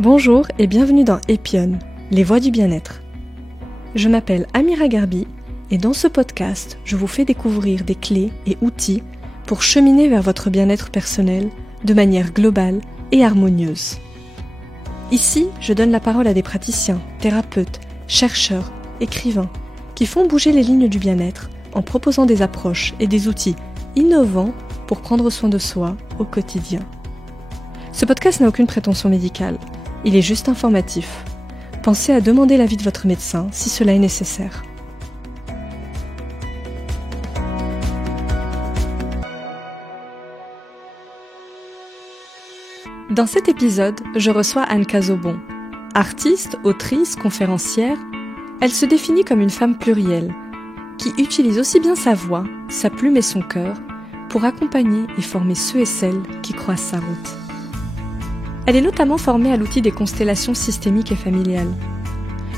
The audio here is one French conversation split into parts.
Bonjour et bienvenue dans Epion, les voix du bien-être. Je m'appelle Amira Garbi et dans ce podcast, je vous fais découvrir des clés et outils pour cheminer vers votre bien-être personnel de manière globale et harmonieuse. Ici, je donne la parole à des praticiens, thérapeutes, chercheurs, écrivains qui font bouger les lignes du bien-être en proposant des approches et des outils innovants pour prendre soin de soi au quotidien. Ce podcast n'a aucune prétention médicale. Il est juste informatif. Pensez à demander l'avis de votre médecin si cela est nécessaire. Dans cet épisode, je reçois Anne Cazobon. Artiste, autrice, conférencière, elle se définit comme une femme plurielle, qui utilise aussi bien sa voix, sa plume et son cœur pour accompagner et former ceux et celles qui croisent sa route. Elle est notamment formée à l'outil des constellations systémiques et familiales,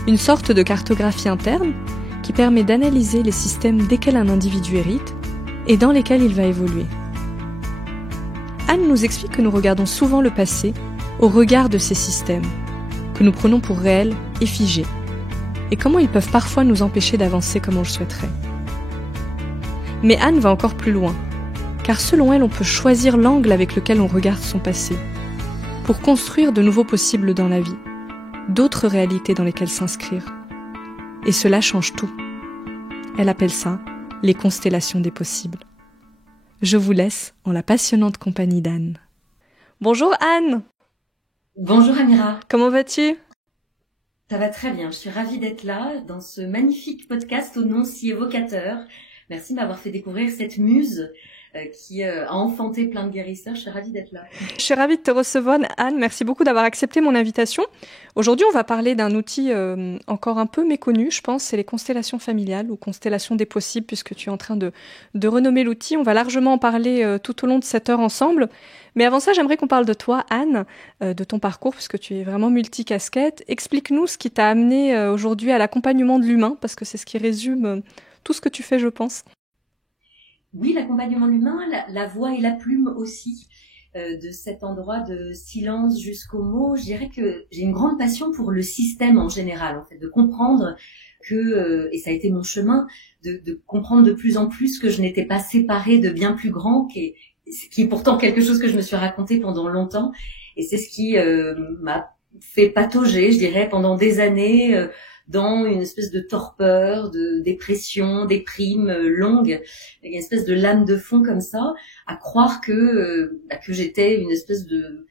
une sorte de cartographie interne qui permet d'analyser les systèmes desquels un individu hérite et dans lesquels il va évoluer. Anne nous explique que nous regardons souvent le passé au regard de ces systèmes, que nous prenons pour réels et figés, et comment ils peuvent parfois nous empêcher d'avancer comme on le souhaiterait. Mais Anne va encore plus loin, car selon elle, on peut choisir l'angle avec lequel on regarde son passé, pour construire de nouveaux possibles dans la vie, d'autres réalités dans lesquelles s'inscrire. Et cela change tout. Elle appelle ça les constellations des possibles. Je vous laisse en la passionnante compagnie d'Anne. Bonjour Anne. Bonjour Amira. Comment vas-tu ? Ça va très bien, je suis ravie d'être là dans ce magnifique podcast au nom si évocateur. Merci de m'avoir fait découvrir cette muse qui a enfanté plein de guérisseurs. Je suis ravie d'être là. Je suis ravie de te recevoir, Anne. Merci beaucoup d'avoir accepté mon invitation. Aujourd'hui, on va parler d'un outil encore un peu méconnu, je pense, c'est les constellations familiales ou constellations des possibles, puisque tu es en train de renommer l'outil. On va largement en parler tout au long de cette heure ensemble. Mais avant ça, j'aimerais qu'on parle de toi, Anne, de ton parcours, puisque tu es vraiment multicasquette. Explique-nous ce qui t'a amené aujourd'hui à l'accompagnement de l'humain, parce que c'est ce qui résume tout ce que tu fais, je pense. Oui, l'accompagnement de l'humain, la voix et la plume aussi, de cet endroit de silence jusqu'aux mots. Je dirais que j'ai une grande passion pour le système en général, en fait, de comprendre que, et ça a été mon chemin, de comprendre de plus en plus que je n'étais pas séparée de bien plus grand, qui est pourtant quelque chose que je me suis raconté pendant longtemps. Et c'est ce qui m'a fait patauger, je dirais, pendant des années, dans une espèce de torpeur, de dépression, déprime longue, une espèce de lame de fond comme ça, à croire que j'étais une espèce de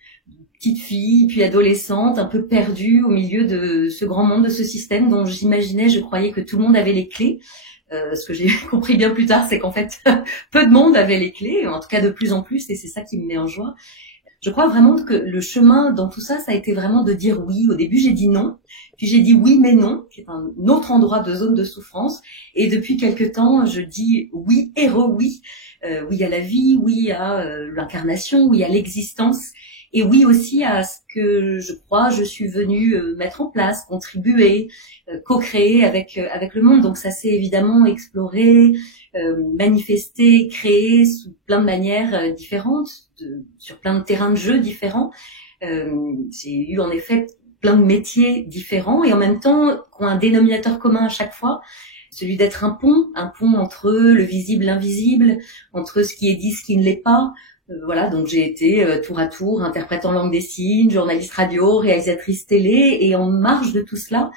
petite fille, puis adolescente, un peu perdue au milieu de ce grand monde, de ce système dont je croyais que tout le monde avait les clés. Ce que j'ai compris bien plus tard, c'est qu'en fait, peu de monde avait les clés, en tout cas de plus en plus, et c'est ça qui me met en joie. Je crois vraiment que le chemin dans tout ça, ça a été vraiment de dire oui. Au début, j'ai dit non, puis j'ai dit oui mais non, qui est un autre endroit de zone de souffrance. Et depuis quelque temps, je dis oui et re-oui. Oui à la vie, oui à l'incarnation, oui à l'existence. Et oui aussi à ce que je crois, je suis venue mettre en place, contribuer, co-créer avec le monde. Donc ça s'est évidemment exploré, manifesté, créé sous plein de manières différentes, sur plein de terrains de jeu différents. J'ai eu en effet plein de métiers différents et en même temps qui ont un dénominateur commun à chaque fois, celui d'être un pont entre le visible, l'invisible, entre ce qui est dit, ce qui ne l'est pas. Voilà, donc j'ai été tour à tour interprète en langue des signes, journaliste radio, réalisatrice télé, et en marge de tout cela,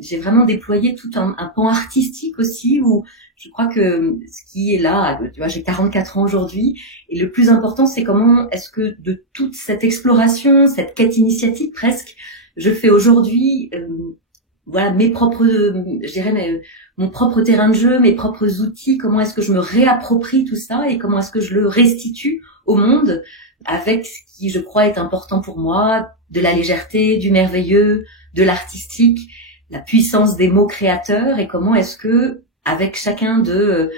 j'ai vraiment déployé tout un pan artistique aussi, où je crois que ce qui est là, tu vois, j'ai 44 ans aujourd'hui, et le plus important, c'est comment est-ce que de toute cette exploration, cette quête initiatique presque, je fais aujourd'hui voilà mes propres, je dirais mon propre terrain de jeu, mes propres outils, comment est-ce que je me réapproprie tout ça et comment est-ce que je le restitue au monde avec ce qui je crois est important pour moi, de la légèreté, du merveilleux, de l'artistique, la puissance des mots créateurs, et comment est-ce que avec chacune de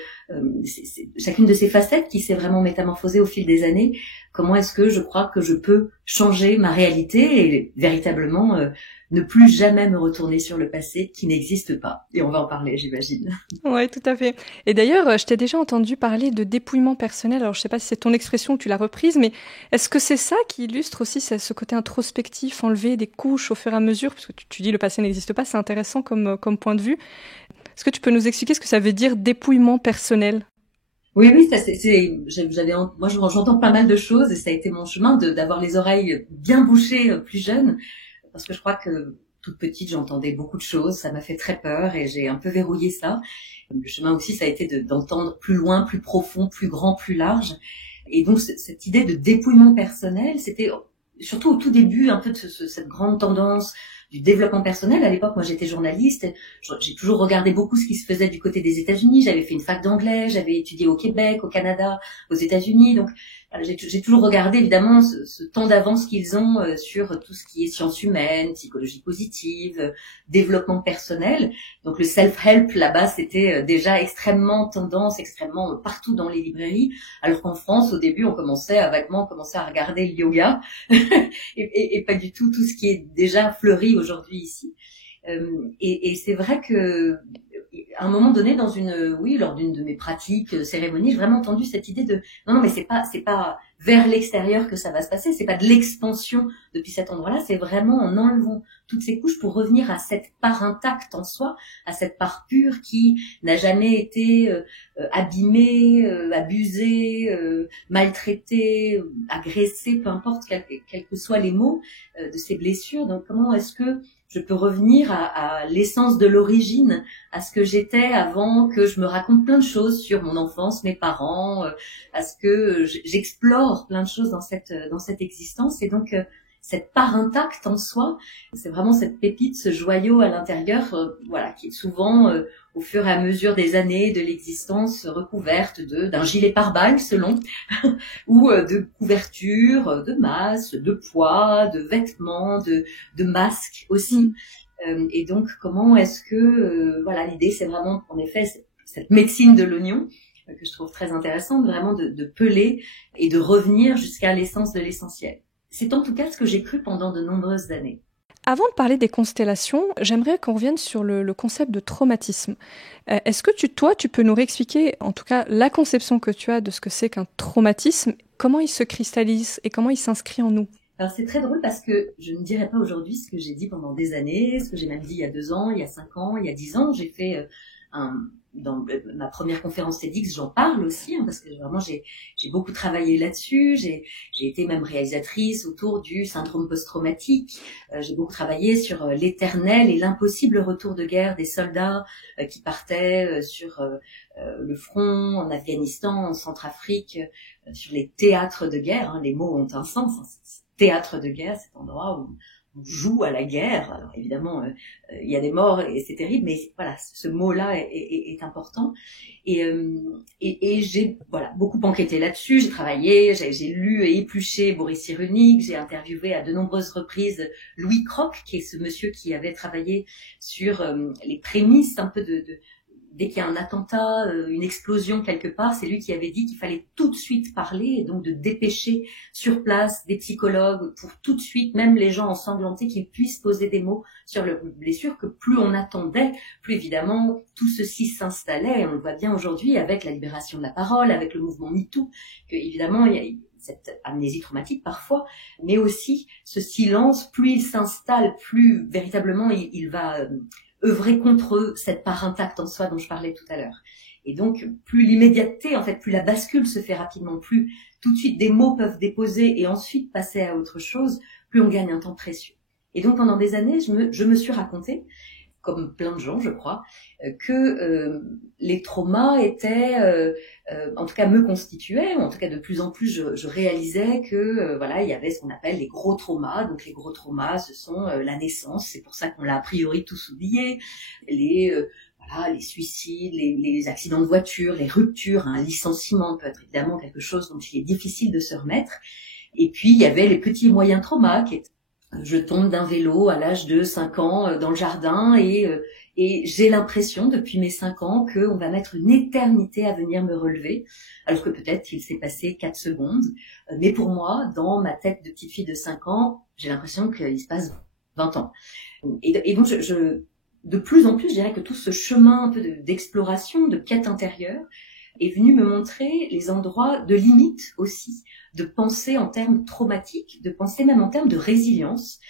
ces facettes qui s'est vraiment métamorphosée au fil des années, comment est-ce que je crois que je peux changer ma réalité et véritablement ne plus jamais me retourner sur le passé qui n'existe pas. Et on va en parler, j'imagine. Ouais, tout à fait. Et d'ailleurs, je t'ai déjà entendu parler de dépouillement personnel. Alors, je sais pas si c'est ton expression ou tu l'as reprise, mais est-ce que c'est ça qui illustre aussi ce côté introspectif, enlever des couches au fur et à mesure, parce que tu dis le passé n'existe pas, c'est intéressant comme point de vue. Est-ce que tu peux nous expliquer ce que ça veut dire dépouillement personnel? Oui, ça moi j'entends pas mal de choses et ça a été mon chemin d'avoir les oreilles bien bouchées plus jeune, parce que je crois que toute petite j'entendais beaucoup de choses, ça m'a fait très peur et j'ai un peu verrouillé ça. Le chemin aussi ça a été d'entendre plus loin, plus profond, plus grand, plus large. Et donc cette idée de dépouillement personnel, c'était surtout au tout début un peu de cette grande tendance du développement personnel. À l'époque, moi, j'étais journaliste. J'ai toujours regardé beaucoup ce qui se faisait du côté des États-Unis. J'avais fait une fac d'anglais, j'avais étudié au Québec, au Canada, aux États-Unis. Donc, voilà, j'ai toujours regardé, évidemment, ce temps d'avance qu'ils ont sur tout ce qui est sciences humaines, psychologie positive, développement personnel. Donc, le self-help, là-bas, c'était déjà extrêmement tendance, extrêmement partout dans les librairies. Alors qu'en France, au début, on commençait à regarder le yoga et pas du tout ce qui est déjà fleuri aujourd'hui ici. Et c'est vrai que à un moment donné, lors d'une de mes pratiques cérémonies, j'ai vraiment entendu cette idée de non, mais c'est pas vers l'extérieur que ça va se passer, c'est pas de l'expansion depuis cet endroit-là, c'est vraiment en enlevant toutes ces couches pour revenir à cette part intacte en soi, à cette part pure qui n'a jamais été abîmée, abusée, maltraitée, agressée, peu importe quels que soient les mots de ces blessures. Donc comment est-ce que je peux revenir à l'essence de l'origine, à ce que j'étais avant que je me raconte plein de choses sur mon enfance, mes parents, à ce que j'explore plein de choses dans cette existence. Et donc, cette part intacte en soi, c'est vraiment cette pépite, ce joyau à l'intérieur, qui est souvent, au fur et à mesure des années de l'existence, recouverte d'un gilet pare-balles, selon, ou de couverture, de masse, de poids, de vêtements, de masques aussi. Et donc, comment est-ce que, l'idée, c'est vraiment, en effet, cette médecine de l'oignon, que je trouve très intéressante, vraiment de peler et de revenir jusqu'à l'essence de l'essentiel. C'est en tout cas ce que j'ai cru pendant de nombreuses années. Avant de parler des constellations, j'aimerais qu'on revienne sur le concept de traumatisme. Est-ce que tu peux nous réexpliquer, en tout cas, la conception que tu as de ce que c'est qu'un traumatisme, comment il se cristallise et comment il s'inscrit en nous? Alors c'est très drôle parce que je ne dirais pas aujourd'hui ce que j'ai dit pendant des années, ce que j'ai même dit il y a 2 ans, il y a 5 ans, il y a 10 ans. J'ai fait dans ma première conférence TEDx, j'en parle aussi, parce que vraiment j'ai beaucoup travaillé là-dessus. J'ai été même réalisatrice autour du syndrome post-traumatique. J'ai beaucoup travaillé sur l'éternel et l'impossible retour de guerre des soldats qui partaient sur le front, en Afghanistan, en Centrafrique, sur les théâtres de guerre. Les mots ont un sens. Théâtre de guerre, cet endroit où on joue à la guerre. Alors évidemment, il y a des morts et c'est terrible, mais voilà, ce mot-là est important. Et j'ai beaucoup enquêté là-dessus. J'ai travaillé, j'ai lu et épluché Boris Cyrulnik. J'ai interviewé à de nombreuses reprises Louis Kroc, qui est ce monsieur qui avait travaillé sur les prémices un peu dès qu'il y a un attentat, une explosion quelque part, c'est lui qui avait dit qu'il fallait tout de suite parler et donc de dépêcher sur place des psychologues pour tout de suite, même les gens ensanglantés, qu'ils puissent poser des mots sur leur blessure, que plus on attendait, plus évidemment tout ceci s'installait. Et on le voit bien aujourd'hui avec la libération de la parole, avec le mouvement MeToo, que évidemment il y a cette amnésie traumatique parfois, mais aussi ce silence, plus il s'installe, plus véritablement il va œuvrer contre cette part intacte en soi dont je parlais tout à l'heure. Et donc, plus l'immédiateté, en fait, plus la bascule se fait rapidement, plus tout de suite des mots peuvent déposer et ensuite passer à autre chose, plus on gagne un temps précieux. Et donc, pendant des années, je me suis raconté, comme plein de gens, je crois, que les traumas étaient, en tout cas me constituaient, en tout cas de plus en plus je réalisais que il y avait ce qu'on appelle les gros traumas. Donc les gros traumas, ce sont la naissance, c'est pour ça qu'on l'a a priori tous oublié, les suicides, les accidents de voiture, les ruptures, un licenciement peut être évidemment quelque chose dont il est difficile de se remettre. Et puis il y avait les petits et moyens traumas qui étaient je tombe d'un vélo à l'âge de 5 ans dans le jardin et Et j'ai l'impression, depuis mes 5 ans, qu'on va mettre une éternité à venir me relever, alors que peut-être il s'est passé 4 secondes. Mais pour moi, dans ma tête de petite fille de 5 ans, j'ai l'impression qu'il se passe 20 ans. Et donc, de plus en plus, je dirais que tout ce chemin un peu d'exploration, de quête intérieure, est venu me montrer les endroits de limite aussi, de penser en termes traumatiques, de penser même en termes de résilience.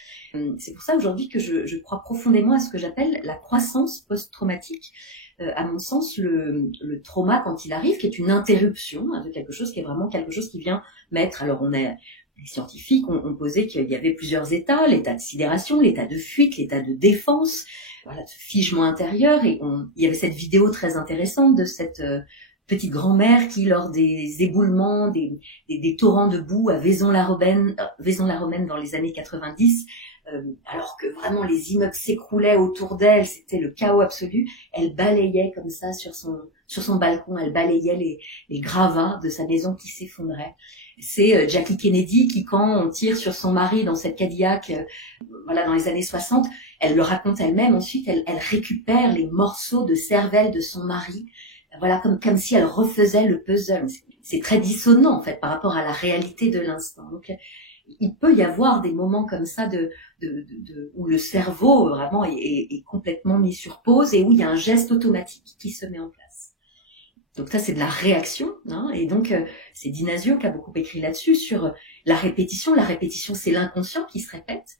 C'est pour ça aujourd'hui que je crois profondément à ce que j'appelle la croissance post-traumatique. À mon sens, le trauma, quand il arrive, qui est une interruption de quelque chose, qui est vraiment quelque chose qui vient mettre... Alors, les scientifiques ont posé qu'il y avait plusieurs états, l'état de sidération, l'état de fuite, l'état de défense, voilà, ce figement intérieur. Et il y avait cette vidéo très intéressante de cette petite grand-mère qui, lors des éboulements, des torrents de boue à Vaison-la-Romaine dans les années 90, alors que vraiment les immeubles s'écroulaient autour d'elle, c'était le chaos absolu, elle balayait comme ça sur son balcon, elle balayait les gravats de sa maison qui s'effondraient. C'est Jackie Kennedy qui, quand on tire sur son mari dans cette Cadillac, voilà, dans les années 60, elle le raconte elle-même, ensuite elle récupère les morceaux de cervelle de son mari, voilà, comme si elle refaisait le puzzle. C'est très dissonant en fait par rapport à la réalité de l'instant. Donc il peut y avoir des moments comme ça où le cerveau vraiment est complètement mis sur pause et où il y a un geste automatique qui se met en place. Donc ça, c'est de la réaction, hein, et donc c'est Dinasio qui a beaucoup écrit là-dessus, sur la répétition. La répétition, c'est l'inconscient qui se répète.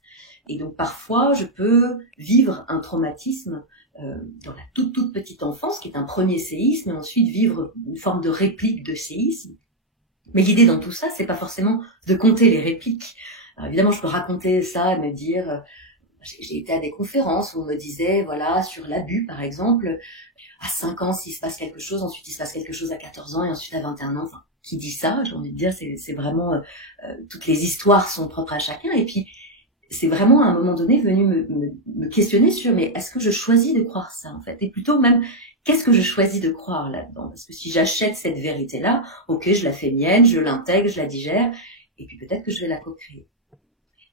Et donc parfois, je peux vivre un traumatisme dans la toute petite enfance, qui est un premier séisme, et ensuite vivre une forme de réplique de séisme. Mais l'idée dans tout ça, c'est pas forcément de compter les répliques. Alors évidemment, je peux raconter ça et me dire... J'ai été à des conférences où on me disait, voilà, sur l'abus, par exemple, à 5 ans, s'il se passe quelque chose, ensuite il se passe quelque chose à 14 ans, et ensuite à 21 ans. Enfin, qui dit ça? J'ai envie de dire, c'est vraiment... toutes les histoires sont propres à chacun. Et puis, c'est vraiment, à un moment donné, venu me questionner sur, mais est-ce que je choisis de croire ça, en fait? Et plutôt même, qu'est-ce que je choisis de croire là-dedans? Parce que si j'achète cette vérité-là, ok, je la fais mienne, je l'intègre, je la digère, et puis peut-être que je vais la co-créer.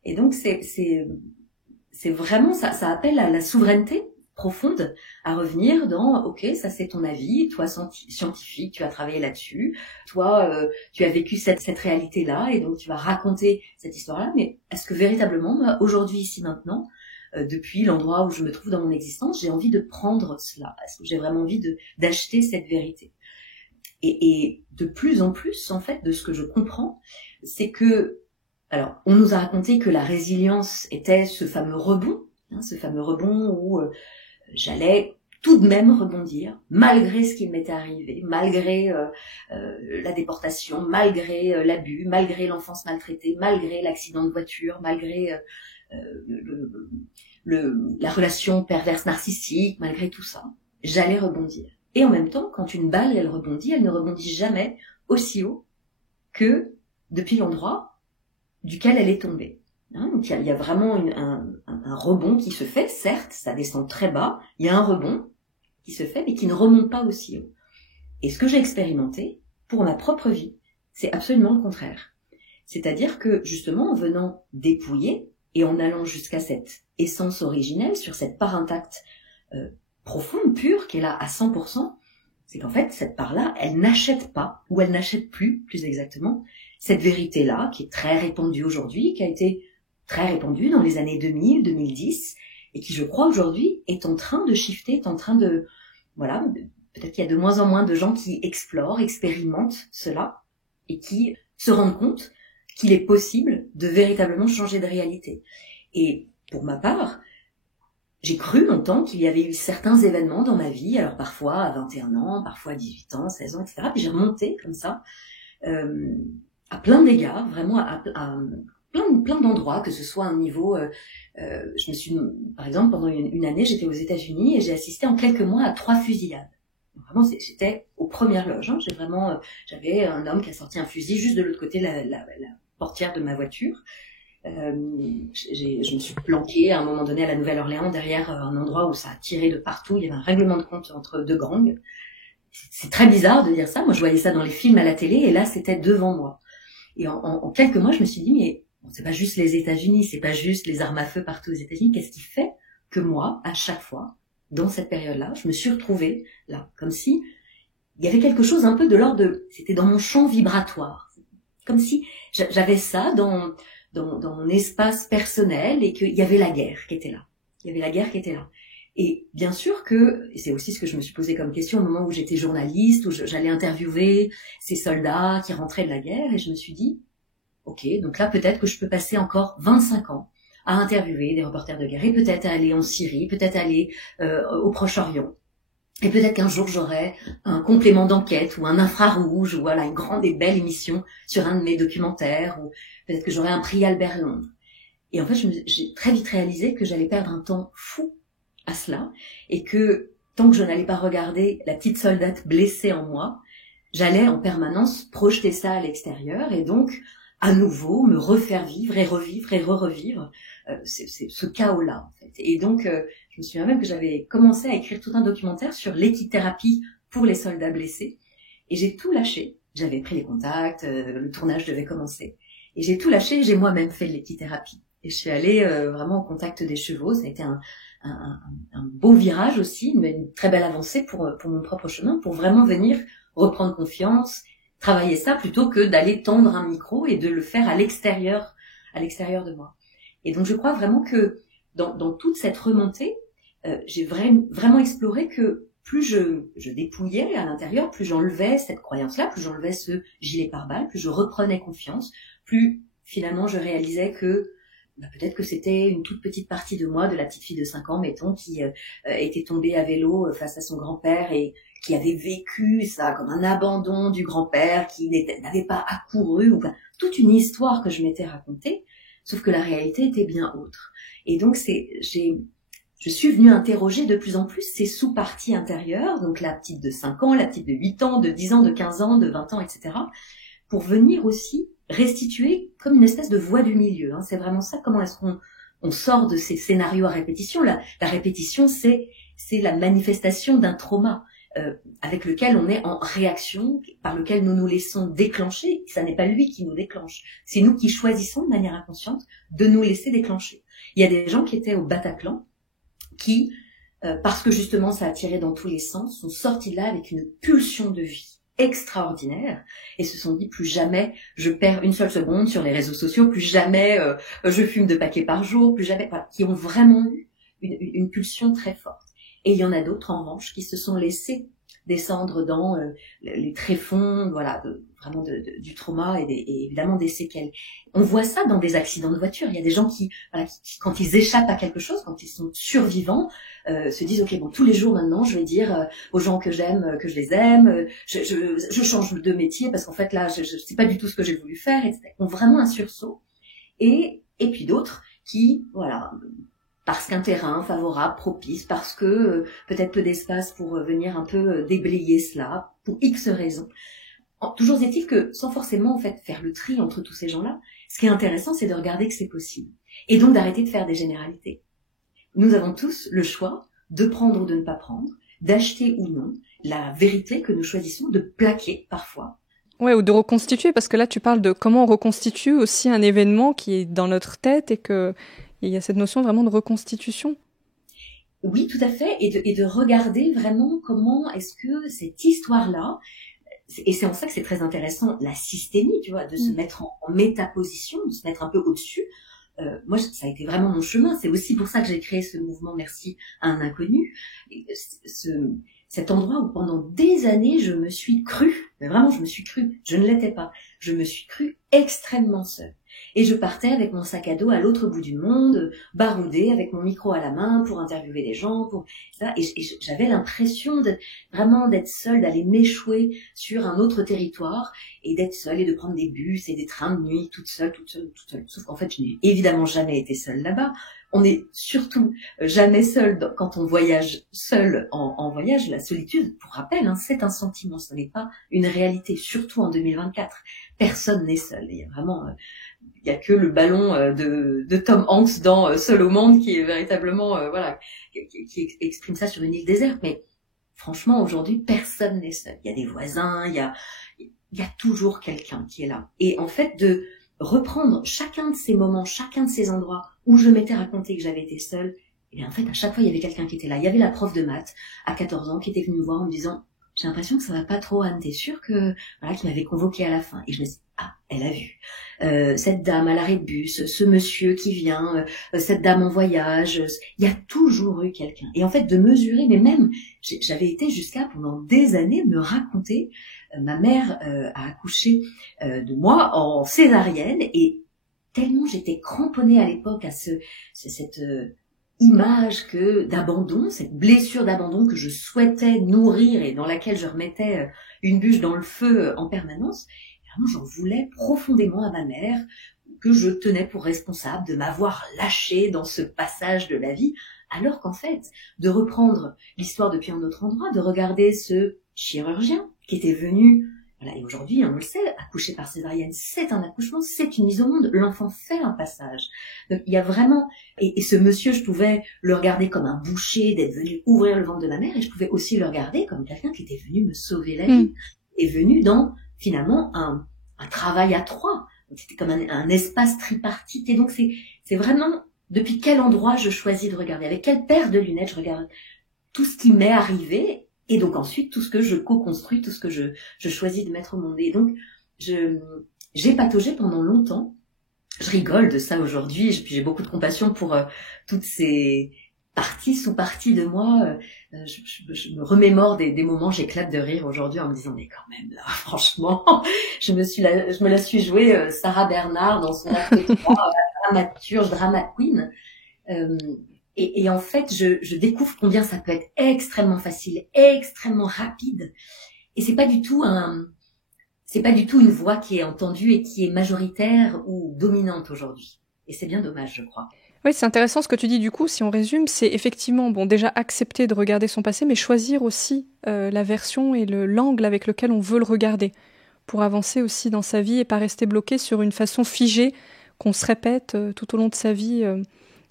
Et donc, c'est vraiment, ça appelle à la souveraineté profonde, à revenir dans, ok, ça c'est ton avis, toi scientifique, tu as travaillé là-dessus, toi tu as vécu cette réalité-là, et donc tu vas raconter cette histoire-là, mais est-ce que véritablement, moi, aujourd'hui, ici, maintenant, depuis l'endroit où je me trouve dans mon existence, j'ai envie de prendre cela? Est-ce que j'ai vraiment envie d'acheter cette vérité? Et de plus en plus, en fait, de ce que je comprends, c'est que, alors, on nous a raconté que la résilience était ce fameux rebond où j'allais tout de même rebondir, malgré ce qui m'était arrivé, malgré la déportation, malgré l'abus, malgré l'enfance maltraitée, malgré l'accident de voiture, malgré la relation perverse narcissique, malgré tout ça, j'allais rebondir. Et en même temps, quand une balle, elle rebondit, elle ne rebondit jamais aussi haut que depuis l'endroit duquel elle est tombée. Hein, donc il y a vraiment un rebond qui se fait, certes, ça descend très bas, il y a un rebond qui se fait, mais qui ne remonte pas aussi haut. Et ce que j'ai expérimenté, pour ma propre vie, c'est absolument le contraire. C'est-à-dire que, justement, en venant dépouiller, et en allant jusqu'à cette essence originelle, sur cette part intacte profonde, pure, qui est là à 100%, c'est qu'en fait, cette part-là, elle n'achète pas, ou elle n'achète plus exactement, cette vérité-là, qui est très répandue aujourd'hui, qui a été très répandue dans les années 2000, 2010, et qui, je crois, aujourd'hui, est en train de shifter, est en train de... Voilà, peut-être qu'il y a de moins en moins de gens qui explorent, expérimentent cela, et qui se rendent compte qu'il est possible de véritablement changer de réalité. Et pour ma part, j'ai cru longtemps qu'il y avait eu certains événements dans ma vie, alors parfois à 21 ans, parfois à 18 ans, 16 ans, etc. Puis j'ai remonté comme ça, à plein d'égards, vraiment à plein d'endroits, que ce soit un niveau... je me suis, par exemple, pendant une année, j'étais aux États-Unis et j'ai assisté en quelques mois à 3 fusillades. Vraiment, j'étais aux premières loges. Hein. J'avais un homme qui a sorti un fusil juste de l'autre côté de la portière de ma voiture. Je me suis planquée à un moment donné à la Nouvelle-Orléans derrière un endroit où ça a tiré de partout. Il y avait un règlement de compte entre 2 gangs. C'est très bizarre de dire ça. Moi, je voyais ça dans les films à la télé et là, c'était devant moi. Et en quelques mois, je me suis dit, mais bon, c'est pas juste les États-Unis, c'est pas juste les armes à feu partout aux États-Unis. Qu'est-ce qui fait que moi, à chaque fois, dans cette période-là, je me suis retrouvée là, comme si il y avait quelque chose un peu de l'ordre de, c'était dans mon champ vibratoire, comme si j'avais ça dans mon espace personnel et qu'il y avait la guerre qui était là. Il y avait la guerre qui était là. Et bien sûr que, et c'est aussi ce que je me suis posé comme question au moment où j'étais journaliste, où j'allais interviewer ces soldats qui rentraient de la guerre, et je me suis dit, ok, donc là peut-être que je peux passer encore 25 ans à interviewer des reporters de guerre, et peut-être aller en Syrie, peut-être aller au Proche-Orient. Et peut-être qu'un jour j'aurai un complément d'enquête ou un infrarouge ou voilà une grande et belle émission sur un de mes documentaires, ou peut-être que j'aurai un prix Albert Londres. Et en fait, j'ai très vite réalisé que j'allais perdre un temps fou à cela, et que tant que je n'allais pas regarder la petite soldate blessée en moi, j'allais en permanence projeter ça à l'extérieur, et donc à nouveau me refaire vivre et revivre et re-revivre c'est ce chaos-là, en fait. Et donc, je me souviens même que j'avais commencé à écrire tout un documentaire sur l'équithérapie pour les soldats blessés, et j'ai tout lâché. J'avais pris les contacts, le tournage devait commencer, et j'ai tout lâché, j'ai moi-même fait l'équithérapie. Et je suis allée vraiment au contact des chevaux. Ça a été un beau virage aussi, mais une très belle avancée pour mon propre chemin, pour vraiment venir reprendre confiance, travailler ça plutôt que d'aller tendre un micro et de le faire à l'extérieur de moi. Et donc je crois vraiment que dans toute cette remontée, j'ai vraiment exploré que plus je dépouillais à l'intérieur, plus j'enlevais cette croyance-là, plus j'enlevais ce gilet pare-balles, plus je reprenais confiance, plus finalement je réalisais que peut-être que c'était une toute petite partie de moi, de la petite fille de 5 ans, mettons, qui était tombée à vélo face à son grand-père et qui avait vécu ça comme un abandon du grand-père, qui n'avait pas accouru, ou pas, toute une histoire que je m'étais racontée, sauf que la réalité était bien autre. Et donc je suis venue interroger de plus en plus ces sous-parties intérieures, donc la petite de 5 ans, la petite de 8 ans, de 10 ans, de 15 ans, de 20 ans, etc., pour venir aussi restituer comme une espèce de voie du milieu. C'est vraiment ça, comment est-ce qu'on sort de ces scénarios à répétition. La répétition, c'est la manifestation d'un trauma avec lequel on est en réaction, par lequel nous nous laissons déclencher. Ça n'est pas lui qui nous déclenche, c'est nous qui choisissons de manière inconsciente de nous laisser déclencher. Il y a des gens qui étaient au Bataclan, qui, parce que justement ça a tiré dans tous les sens, sont sortis de là avec une pulsion de vie extraordinaire et se sont dit plus jamais je perds une seule seconde sur les réseaux sociaux, plus jamais je fume 2 paquets par jour, plus jamais, voilà, qui ont vraiment eu une pulsion très forte. Et il y en a d'autres en revanche qui se sont laissés descendre dans les tréfonds, voilà, vraiment du trauma et évidemment des séquelles. On voit ça dans des accidents de voiture. Il y a des gens qui quand ils échappent à quelque chose, quand ils sont survivants, se disent ok, bon, tous les jours maintenant, je vais dire aux gens que j'aime que je les aime. Je change de métier parce qu'en fait là, je sais pas du tout ce que j'ai voulu faire, etc. Ils ont vraiment un sursaut. Et puis d'autres qui, voilà, parce qu'un terrain favorable, propice, parce que peut-être peu d'espace pour venir un peu déblayer cela, pour X raisons. Toujours est-il que, sans forcément en fait faire le tri entre tous ces gens-là, ce qui est intéressant, c'est de regarder que c'est possible. Et donc d'arrêter de faire des généralités. Nous avons tous le choix de prendre ou de ne pas prendre, d'acheter ou non la vérité que nous choisissons de plaquer parfois. Ouais, ou de reconstituer, parce que là tu parles de comment on reconstitue aussi un événement qui est dans notre tête et que il y a cette notion vraiment de reconstitution. Oui, tout à fait, et de regarder vraiment comment est-ce que cette histoire-là, et c'est en ça que c'est très intéressant, la systémie, tu vois, de se mettre en métaposition, de se mettre un peu au-dessus. Moi, ça a été vraiment mon chemin. C'est aussi pour ça que j'ai créé ce mouvement Merci à un inconnu. Cet endroit où pendant des années, je me suis crue, mais vraiment, je me suis crue, je ne l'étais pas, je me suis crue extrêmement seule. Et je partais avec mon sac à dos à l'autre bout du monde, baroudée, avec mon micro à la main pour interviewer des gens, et j'avais l'impression vraiment d'être seule, d'aller m'échouer sur un autre territoire, et d'être seule, et de prendre des bus et des trains de nuit, toute seule. Sauf qu'en fait, je n'ai évidemment jamais été seule là-bas. On n'est surtout jamais seul quand on voyage seul en voyage. La solitude, pour rappel, c'est un sentiment, ce n'est pas une réalité, surtout en 2024. Personne n'est seul. Il y a vraiment... il y a que le ballon de Tom Hanks dans Seul au monde qui est véritablement qui exprime ça sur une île déserte. Mais franchement, aujourd'hui, personne n'est seul. Il y a des voisins, il y a toujours quelqu'un qui est là. Et en fait, de reprendre chacun de ces moments, chacun de ces endroits où je m'étais raconté que j'avais été seule, Et bien, en fait, à chaque fois, il y avait quelqu'un qui était là. Il y avait la prof de maths à 14 ans qui était venue me voir en me disant « J'ai l'impression que ça va pas trop, Anne, t'es sûre que... » Voilà, qui m'avait convoquée à la fin. Et je me suis dit « Ah, elle a vu. Cette dame à l'arrêt de bus, ce monsieur qui vient, cette dame en voyage. » Il y a toujours eu quelqu'un. Et en fait, de mesurer, mais même, j'avais été jusqu'à, pendant des années, me raconter... ma mère a accouché de moi en césarienne et tellement j'étais cramponnée à l'époque à cette image d'abandon, cette blessure d'abandon que je souhaitais nourrir et dans laquelle je remettais une bûche dans le feu en permanence. Vraiment, j'en voulais profondément à ma mère que je tenais pour responsable de m'avoir lâchée dans ce passage de la vie, alors qu'en fait, de reprendre l'histoire depuis un autre endroit, de regarder ce chirurgien qui était venu, voilà, et aujourd'hui, on le sait, accoucher par césarienne, c'est un accouchement, c'est une mise au monde, l'enfant fait un passage. Donc il y a vraiment, et ce monsieur, je pouvais le regarder comme un boucher, d'être venu ouvrir le ventre de ma mère, et je pouvais aussi le regarder comme quelqu'un qui était venu me sauver la vie, et venu dans, finalement, un travail à trois. Donc c'était comme un espace tripartite, et donc c'est vraiment, depuis quel endroit je choisis de regarder, avec quelle paire de lunettes je regarde tout ce qui m'est arrivé, et donc ensuite tout ce que je co-construis, tout ce que je choisis de mettre au monde. Et donc j'ai pataugé pendant longtemps. Je rigole de ça aujourd'hui, puis j'ai beaucoup de compassion pour toutes ces parties, sous-parties de moi. Je me remémore des moments, j'éclate de rire aujourd'hui en me disant mais quand même là, franchement, je me la suis jouée Sarah Bernard dans son acte 3, dramaturge, drama queen. Et en fait, je découvre combien ça peut être extrêmement facile, extrêmement rapide. Et c'est pas du tout une voix qui est entendue et qui est majoritaire ou dominante aujourd'hui. Et c'est bien dommage, je crois. Oui, c'est intéressant ce que tu dis du coup, si on résume, c'est effectivement, bon, déjà accepter de regarder son passé, mais choisir aussi la version et l'angle avec lequel on veut le regarder, pour avancer aussi dans sa vie et pas rester bloqué sur une façon figée qu'on se répète tout au long de sa vie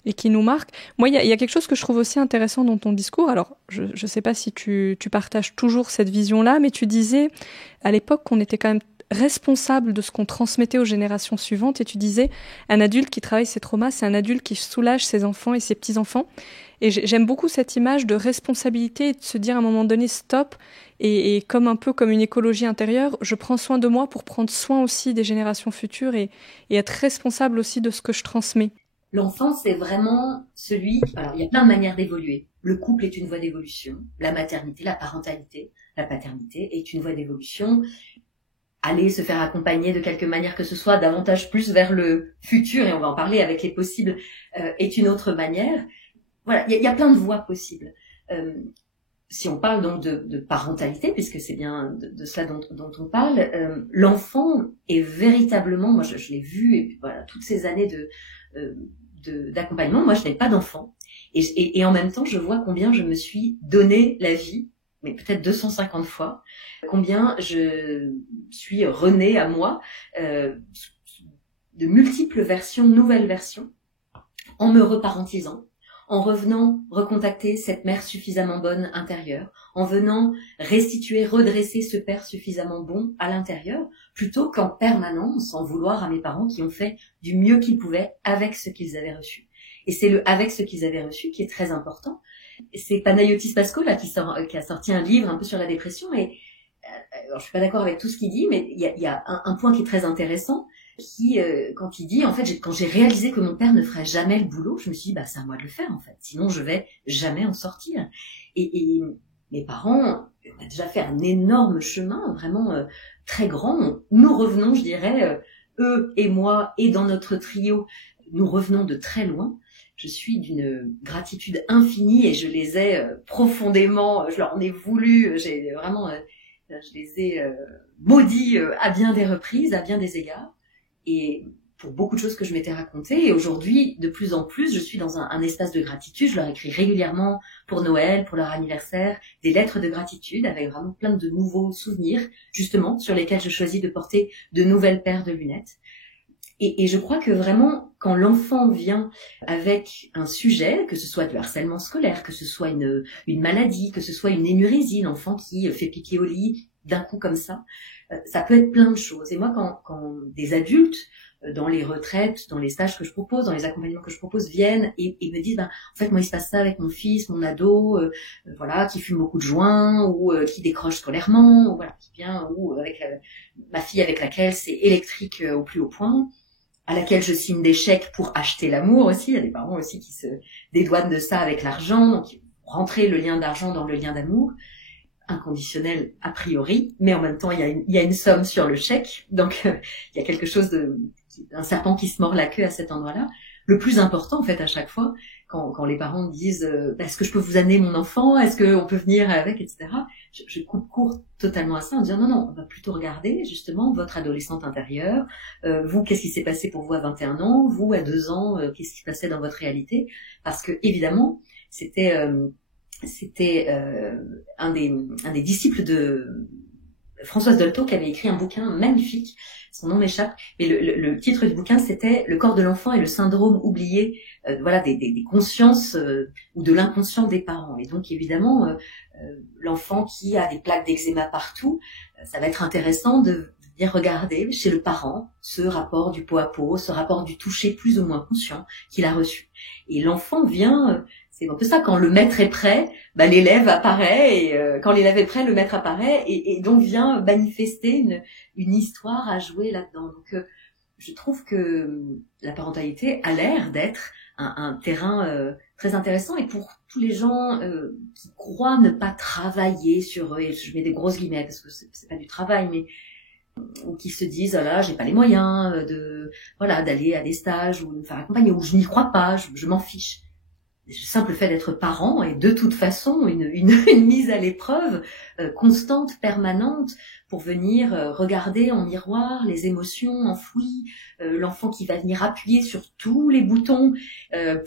et qui nous marque. Moi, il y a quelque chose que je trouve aussi intéressant dans ton discours. Alors, je ne sais pas si tu partages toujours cette vision-là, mais tu disais à l'époque qu'on était quand même responsable de ce qu'on transmettait aux générations suivantes, et tu disais un adulte qui travaille ses traumas, c'est un adulte qui soulage ses enfants et ses petits-enfants. Et j'aime beaucoup cette image de responsabilité et de se dire à un moment donné stop, et comme un peu comme une écologie intérieure, je prends soin de moi pour prendre soin aussi des générations futures et être responsable aussi de ce que je transmets. L'enfant, c'est vraiment celui... Alors, il y a plein de manières d'évoluer. Le couple est une voie d'évolution. La maternité, la parentalité, la paternité est une voie d'évolution. Aller se faire accompagner de quelque manière que ce soit, davantage plus vers le futur, et on va en parler avec les possibles, est une autre manière. Voilà, il y a plein de voies possibles. Si on parle donc de parentalité, puisque c'est bien de cela dont on parle, l'enfant est véritablement... Moi, je l'ai vu, et puis voilà, toutes ces années d'accompagnement, moi je n'ai pas d'enfant et en même temps je vois combien je me suis donné la vie, mais peut-être 250 fois, combien je suis renée à moi de multiples versions, nouvelles versions, en me reparentisant, en revenant recontacter cette mère suffisamment bonne intérieure, en venant restituer, redresser ce père suffisamment bon à l'intérieur, plutôt qu'en permanence en vouloir à mes parents qui ont fait du mieux qu'ils pouvaient avec ce qu'ils avaient reçu. Et c'est le avec ce qu'ils avaient reçu qui est très important. C'est Panayotis Pasco là qui a sorti un livre un peu sur la dépression, et alors, je suis pas d'accord avec tout ce qu'il dit, mais il y a un point qui est très intéressant, qui quand il dit en fait quand j'ai réalisé que mon père ne ferait jamais le boulot, je me suis dit c'est à moi de le faire en fait, sinon je vais jamais en sortir. Et mes parents, on a déjà fait un énorme chemin, vraiment très grand. Nous revenons, je dirais, eux et moi, et dans notre trio, nous revenons de très loin. Je suis d'une gratitude infinie et je les ai profondément, je leur en ai voulu, j'ai vraiment, je les ai maudits à bien des reprises, à bien des égards. Et pour beaucoup de choses que je m'étais racontées. Et aujourd'hui, de plus en plus, je suis dans un espace de gratitude. Je leur écris régulièrement pour Noël, pour leur anniversaire, des lettres de gratitude avec vraiment plein de nouveaux souvenirs, justement, sur lesquels je choisis de porter de nouvelles paires de lunettes. Et je crois que vraiment, quand l'enfant vient avec un sujet, que ce soit du harcèlement scolaire, que ce soit une maladie, que ce soit une énurésie, l'enfant qui fait pipi au lit, d'un coup comme ça peut être plein de choses. Et moi, quand des adultes, dans les retraites, dans les stages que je propose, dans les accompagnements que je propose, viennent et me disent, en fait, moi, il se passe ça avec mon fils, mon ado, voilà, qui fume beaucoup de joints, ou qui décroche scolairement, ou voilà, qui vient, ou avec ma fille avec laquelle c'est électrique au plus haut point, à laquelle je signe des chèques pour acheter l'amour aussi. Il y a des parents aussi qui se dédouanent de ça avec l'argent, donc rentrer le lien d'argent dans le lien d'amour, inconditionnel a priori, mais en même temps il y a une somme sur le chèque, donc il y a quelque chose un serpent qui se mord la queue à cet endroit-là. Le plus important en fait à chaque fois, quand les parents disent est-ce que je peux vous amener mon enfant, est-ce qu'on peut venir avec, etc. Je coupe court totalement à ça en disant non, on va plutôt regarder justement votre adolescente intérieure, vous, qu'est-ce qui s'est passé pour vous à 21 ans, vous à 2 ans, qu'est-ce qui se passait dans votre réalité, parce que évidemment c'était un des disciples de Françoise Dolto qui avait écrit un bouquin magnifique, son nom m'échappe, mais le titre du bouquin c'était Le corps de l'enfant et le syndrome oublié, voilà, des consciences ou de l'inconscient des parents. Et donc évidemment, l'enfant qui a des plaques d'eczéma partout, ça va être intéressant de bien regarder chez le parent ce rapport du pot à pot, ce rapport du toucher plus ou moins conscient qu'il a reçu. Et l'enfant vient, c'est un peu ça, quand le maître est prêt, l'élève apparaît, et quand l'élève est prêt, le maître apparaît, et donc vient manifester une histoire à jouer là-dedans. Donc je trouve que la parentalité a l'air d'être un terrain très intéressant, et pour tous les gens qui croient ne pas travailler sur eux, et je mets des grosses guillemets parce que c'est pas du travail, mais ou qui se disent là j'ai pas les moyens d'aller à des stages ou de me faire accompagner, ou je n'y crois pas, je m'en fiche. Le simple fait d'être parent est de toute façon une mise à l'épreuve constante, permanente, pour venir regarder en miroir les émotions enfouies, l'enfant qui va venir appuyer sur tous les boutons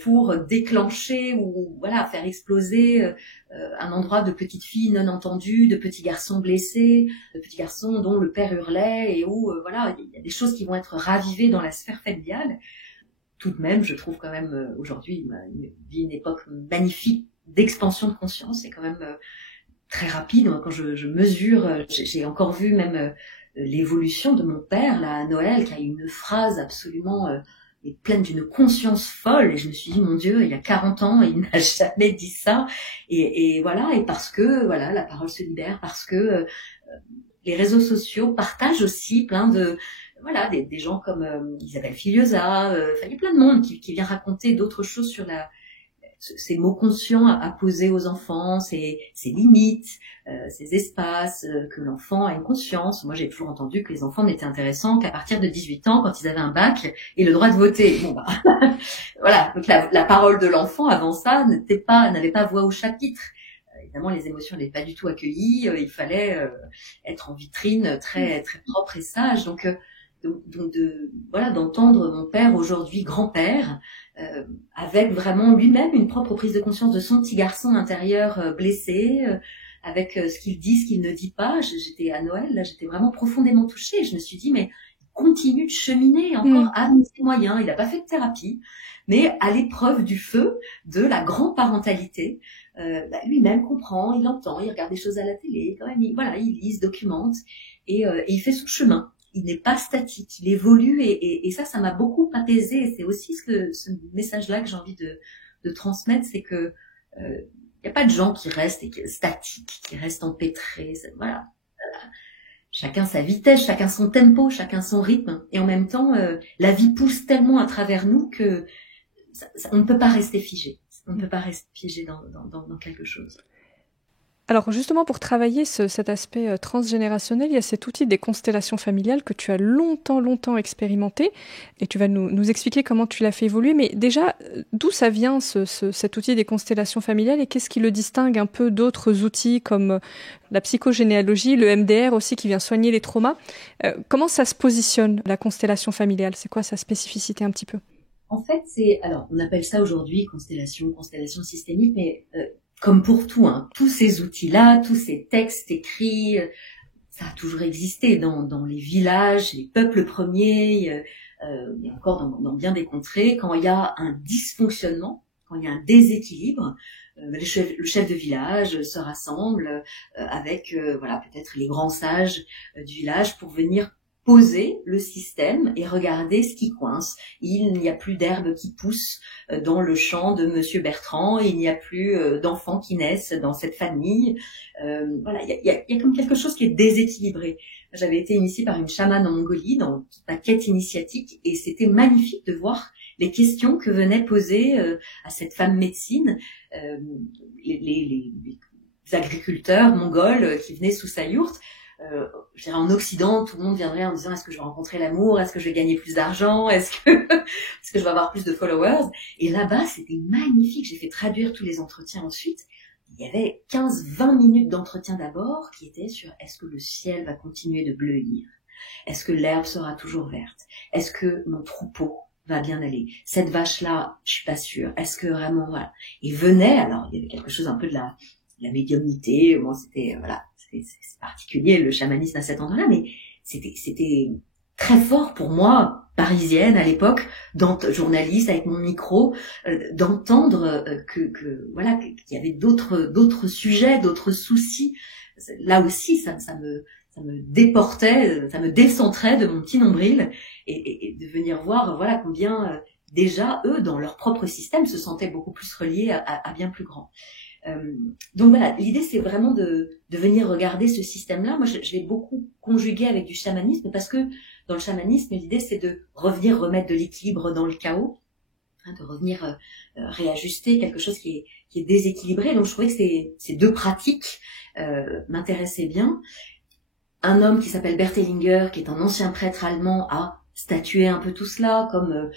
pour déclencher ou faire exploser un endroit de petite fille non entendue, de petit garçon blessé, de petit garçon dont le père hurlait, et où il y a des choses qui vont être ravivées dans la sphère familiale. Tout de même, je trouve quand même aujourd'hui, une époque magnifique d'expansion de conscience, c'est quand même très rapide. Quand je mesure, j'ai encore vu même l'évolution de mon père là à Noël, qui a une phrase absolument pleine d'une conscience folle, et je me suis dit mon Dieu, il y a 40 ans, il n'a jamais dit ça, et parce que la parole se libère, parce que les réseaux sociaux partagent aussi plein de des gens comme Isabelle Filiosa, il y a plein de monde qui vient raconter d'autres choses sur ces mots conscients à poser aux enfants, ces limites, ces espaces, que l'enfant a une conscience. Moi, j'ai toujours entendu que les enfants n'étaient intéressants qu'à partir de 18 ans, quand ils avaient un bac et le droit de voter. Bon, donc la parole de l'enfant avant ça n'avait pas voix au chapitre. Évidemment, les émotions n'étaient pas du tout accueillies. Il fallait être en vitrine très très propre et sage. Donc d'entendre mon père aujourd'hui grand-père avec vraiment lui-même une propre prise de conscience de son petit garçon intérieur blessé, avec ce qu'il dit, ce qu'il ne dit pas. J'étais à Noël, là, j'étais vraiment profondément touchée. Je me suis dit, mais il continue de cheminer encore à ses moyens. Il n'a pas fait de thérapie, mais à l'épreuve du feu de la grand-parentalité, lui-même comprend, il entend, il regarde des choses à la télé, quand même, il lit, il se documente, et il fait son chemin. Il n'est pas statique, il évolue, et ça m'a beaucoup apaisée. C'est aussi ce message-là que j'ai envie de transmettre, c'est que il n'y a pas de gens qui restent statiques, qui restent empêtrés. Chacun sa vitesse, chacun son tempo, chacun son rythme, et en même temps, la vie pousse tellement à travers nous que on ne peut pas rester figé. On ne peut pas rester figé dans quelque chose. Alors justement, pour travailler cet aspect transgénérationnel, il y a cet outil des constellations familiales que tu as longtemps expérimenté, et tu vas nous expliquer comment tu l'as fait évoluer. Mais déjà, d'où ça vient cet outil des constellations familiales, et qu'est-ce qui le distingue un peu d'autres outils comme la psychogénéalogie, le MDR aussi qui vient soigner les traumas? Comment ça se positionne, la constellation familiale? C'est quoi sa spécificité un petit peu? En fait, on appelle ça aujourd'hui constellation systémique, mais comme pour tout, tous ces outils-là, tous ces textes écrits, ça a toujours existé dans les villages, les peuples premiers, et encore dans bien des contrées. Quand il y a un dysfonctionnement, quand il y a un déséquilibre, le chef de village se rassemble avec voilà peut-être les grands sages du village pour venir poser le système et regarder ce qui coince. Il n'y a plus d'herbes qui poussent dans le champ de Monsieur Bertrand, il n'y a plus d'enfants qui naissent dans cette famille. Voilà, il y a comme quelque chose qui est déséquilibré. J'avais été initiée par une chamane en Mongolie dans ma quête initiatique et c'était magnifique de voir les questions que venaient poser à cette femme médecine les agriculteurs mongols qui venaient sous sa yourte. Je dirais en Occident, tout le monde viendrait en disant est-ce que je vais rencontrer l'amour, est-ce que je vais gagner plus d'argent, est-ce que je vais avoir plus de followers. Et là-bas, c'était magnifique. J'ai fait traduire tous les entretiens ensuite. Il y avait 15-20 minutes d'entretien d'abord qui étaient sur est-ce que le ciel va continuer de bleuir, est-ce que l'herbe sera toujours verte, est-ce que mon troupeau va bien aller, cette vache-là, je suis pas sûre, est-ce que vraiment, voilà. Et venait, alors il y avait quelque chose un peu de la médiumnité, bon c'était, voilà, c'est particulier le chamanisme à cet endroit-là, mais c'était très fort pour moi, parisienne à l'époque, journaliste avec mon micro, d'entendre que voilà qu'il y avait d'autres sujets, d'autres soucis. Là aussi, ça me déportait, ça me décentrait de mon petit nombril et de venir voir voilà combien déjà eux dans leur propre système se sentaient beaucoup plus reliés à bien plus grand. Donc voilà, l'idée c'est vraiment de venir regarder ce système-là. Moi, je l'ai beaucoup conjugué avec du chamanisme parce que dans le chamanisme, l'idée c'est de remettre de l'équilibre dans le chaos, hein, de revenir réajuster quelque chose qui est déséquilibré. Donc je trouvais que ces deux pratiques m'intéressaient bien. Un homme qui s'appelle Bert Hellinger, qui est un ancien prêtre allemand, a statué un peu tout cela, comme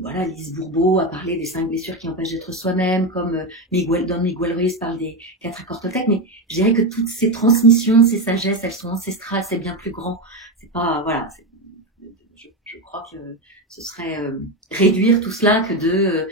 voilà, Lise Bourbeau a parlé des 5 blessures qui empêchent d'être soi-même, comme Don Miguel Ruiz parle des 4 accords Toltec, mais je dirais que toutes ces transmissions, ces sagesses, elles sont ancestrales, c'est bien plus grand. C'est pas, voilà, je crois que ce serait réduire tout cela que de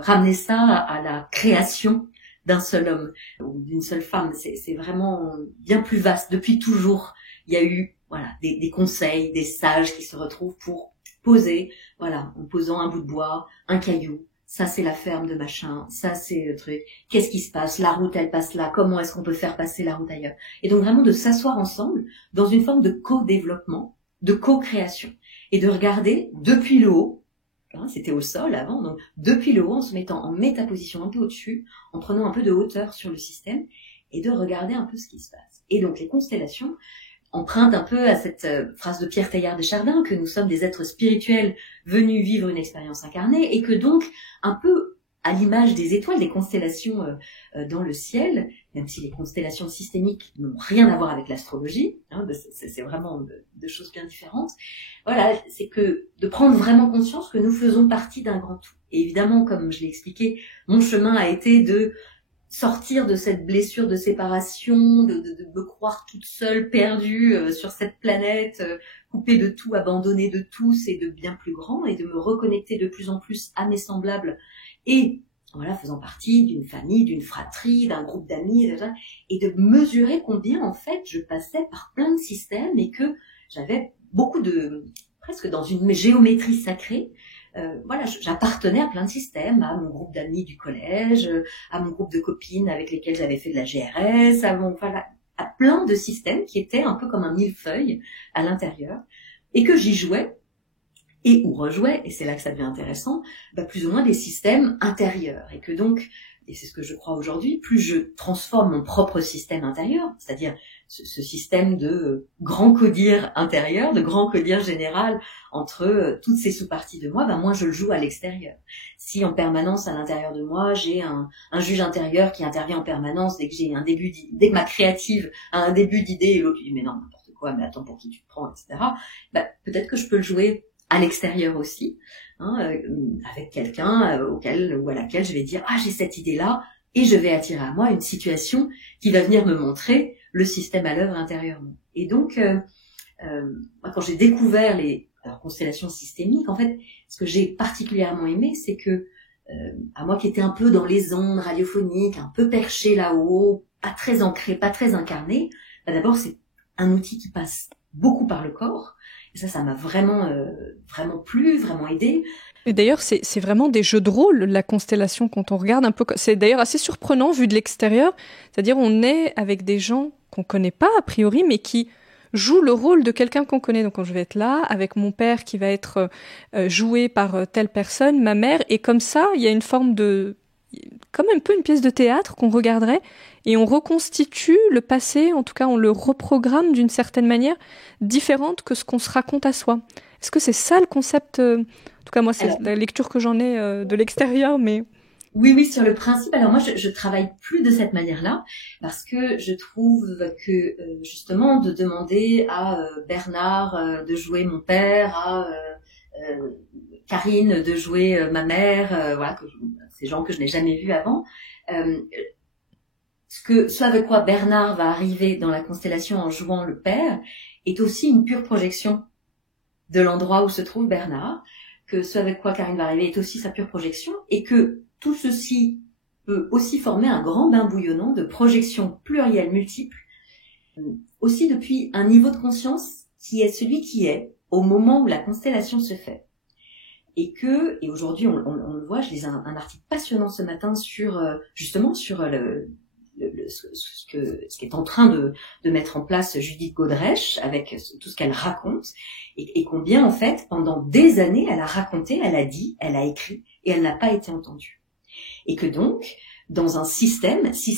ramener ça à la création d'un seul homme ou d'une seule femme. C'est vraiment bien plus vaste. Depuis toujours, il y a eu voilà des conseils, des sages qui se retrouvent pour poser, voilà, en posant un bout de bois, un caillou. Ça, c'est la ferme de machin. Ça, c'est le truc. Qu'est-ce qui se passe? La route, elle passe là. Comment est-ce qu'on peut faire passer la route ailleurs? Et donc vraiment de s'asseoir ensemble dans une forme de co-développement, de co-création et de regarder depuis le haut. C'était au sol avant, donc depuis le haut, en se mettant en métaposition un peu au-dessus, en prenant un peu de hauteur sur le système et de regarder un peu ce qui se passe. Et donc les constellations empruntent un peu à cette phrase de Pierre Teilhard de Chardin que nous sommes des êtres spirituels venus vivre une expérience incarnée et que donc un peu à l'image des étoiles, des constellations dans le ciel, même si les constellations systémiques n'ont rien à voir avec l'astrologie, hein, c'est vraiment deux choses bien différentes. Voilà, c'est que de prendre vraiment conscience que nous faisons partie d'un grand tout. Et évidemment, comme je l'ai expliqué, mon chemin a été de sortir de cette blessure de séparation, de me croire toute seule, perdue sur cette planète, coupée de tout, abandonnée de tous et de bien plus grand, et de me reconnecter de plus en plus à mes semblables et voilà, faisant partie d'une famille, d'une fratrie, d'un groupe d'amis, et de mesurer combien en fait je passais par plein de systèmes et que j'avais beaucoup presque dans une géométrie sacrée. Voilà, j'appartenais à plein de systèmes, à mon groupe d'amis du collège, à mon groupe de copines avec lesquelles j'avais fait de la GRS, à plein de systèmes qui étaient un peu comme un millefeuille à l'intérieur et que j'y jouais et ou rejouais, et c'est là que ça devient intéressant, plus ou moins des systèmes intérieurs et que donc, et c'est ce que je crois aujourd'hui, plus je transforme mon propre système intérieur, c'est-à-dire ce système de grand codir intérieur, de grand codir général entre toutes ces sous-parties de moi, moins je le joue à l'extérieur. Si en permanence à l'intérieur de moi, j'ai un juge intérieur qui intervient en permanence dès que j'ai dès que ma créative a un début d'idée et l'autre dit mais non, n'importe quoi, mais attends pour qui tu te prends, etc. Peut-être que je peux le jouer à l'extérieur aussi, avec quelqu'un auquel ou à laquelle je vais dire « Ah, j'ai cette idée-là » et je vais attirer à moi une situation qui va venir me montrer le système à l'œuvre intérieurement. Et donc, quand j'ai découvert les constellations systémiques, en fait, ce que j'ai particulièrement aimé, c'est que, à moi qui étais un peu dans les ondes radiophoniques, un peu perché là-haut, pas très ancré, pas très incarné, d'abord, c'est un outil qui passe beaucoup par le corps. Et ça m'a vraiment, vraiment plu, vraiment aidé. Et d'ailleurs, c'est vraiment des jeux de rôle, la constellation, quand on regarde un peu. C'est d'ailleurs assez surprenant vu de l'extérieur. C'est-à-dire, on est avec des gens qu'on connaît pas a priori, mais qui jouent le rôle de quelqu'un qu'on connaît. Donc, quand je vais être là, avec mon père qui va être joué par telle personne, ma mère, et comme ça, il y a une forme de, comme un peu une pièce de théâtre qu'on regarderait, et on reconstitue le passé, en tout cas, on le reprogramme d'une certaine manière différente que ce qu'on se raconte à soi. Est-ce que c'est ça le concept en tout cas, moi, c'est la lecture que j'en ai de l'extérieur, mais... Oui, sur le principe. Alors moi, je travaille plus de cette manière-là parce que je trouve que justement de demander à Bernard de jouer mon père, à Karine de jouer ma mère, voilà, ces gens que je n'ai jamais vus avant. Ce avec quoi Bernard va arriver dans la constellation en jouant le père est aussi une pure projection de l'endroit où se trouve Bernard, que ce avec quoi Karine va arriver est aussi sa pure projection, et que tout ceci peut aussi former un grand bain bouillonnant de projections plurielles multiples, aussi depuis un niveau de conscience qui est celui qui est au moment où la constellation se fait. Et aujourd'hui on le voit, je lisais un article passionnant ce matin sur justement sur ce qu'est en train de mettre en place Judith Godrèche avec tout ce qu'elle raconte et combien en fait pendant des années elle a raconté, elle a dit, elle a écrit et elle n'a pas été entendue. Et que donc dans un système, si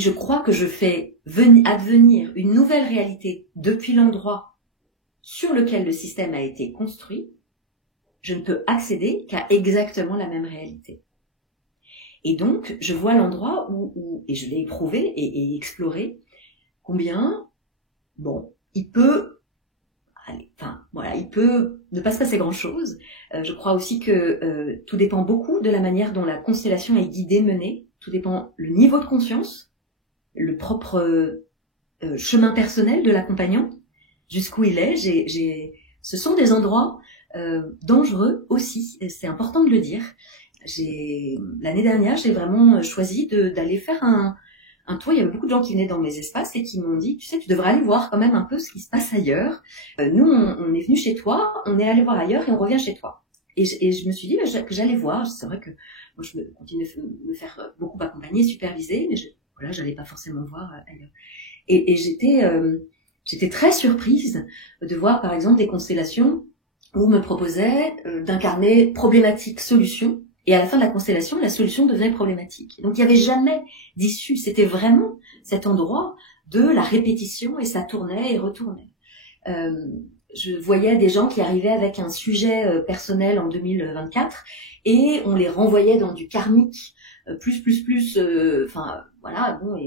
je crois que je fais advenir une nouvelle réalité depuis l'endroit sur lequel le système a été construit, je ne peux accéder qu'à exactement la même réalité. Et donc, je vois l'endroit où et je l'ai éprouvé et exploré, combien, il peut ne pas se passer grand-chose. Je crois aussi que tout dépend beaucoup de la manière dont la constellation est guidée, menée. Tout dépend le niveau de conscience, le propre chemin personnel de l'accompagnant, jusqu'où il est. Ce sont des endroits dangereux aussi, c'est important de le dire. L'année dernière, j'ai vraiment choisi d'aller faire un tour. Il y avait beaucoup de gens qui venaient dans mes espaces et qui m'ont dit, tu sais, tu devrais aller voir quand même un peu ce qui se passe ailleurs. Nous, on est venu chez toi, on est allé voir ailleurs et on revient chez toi. Et je me suis dit que j'allais voir. C'est vrai que moi, je continue de me faire beaucoup accompagner, superviser, mais j'allais pas forcément voir ailleurs. Et j'étais très surprise de voir, par exemple, des constellations où on me proposait d'incarner problématique, solution. Et à la fin de la constellation, la solution devenait problématique. Donc il n'y avait jamais d'issue. C'était vraiment cet endroit de la répétition et ça tournait et retournait. Je voyais des gens qui arrivaient avec un sujet personnel en 2024 et on les renvoyait dans du karmique et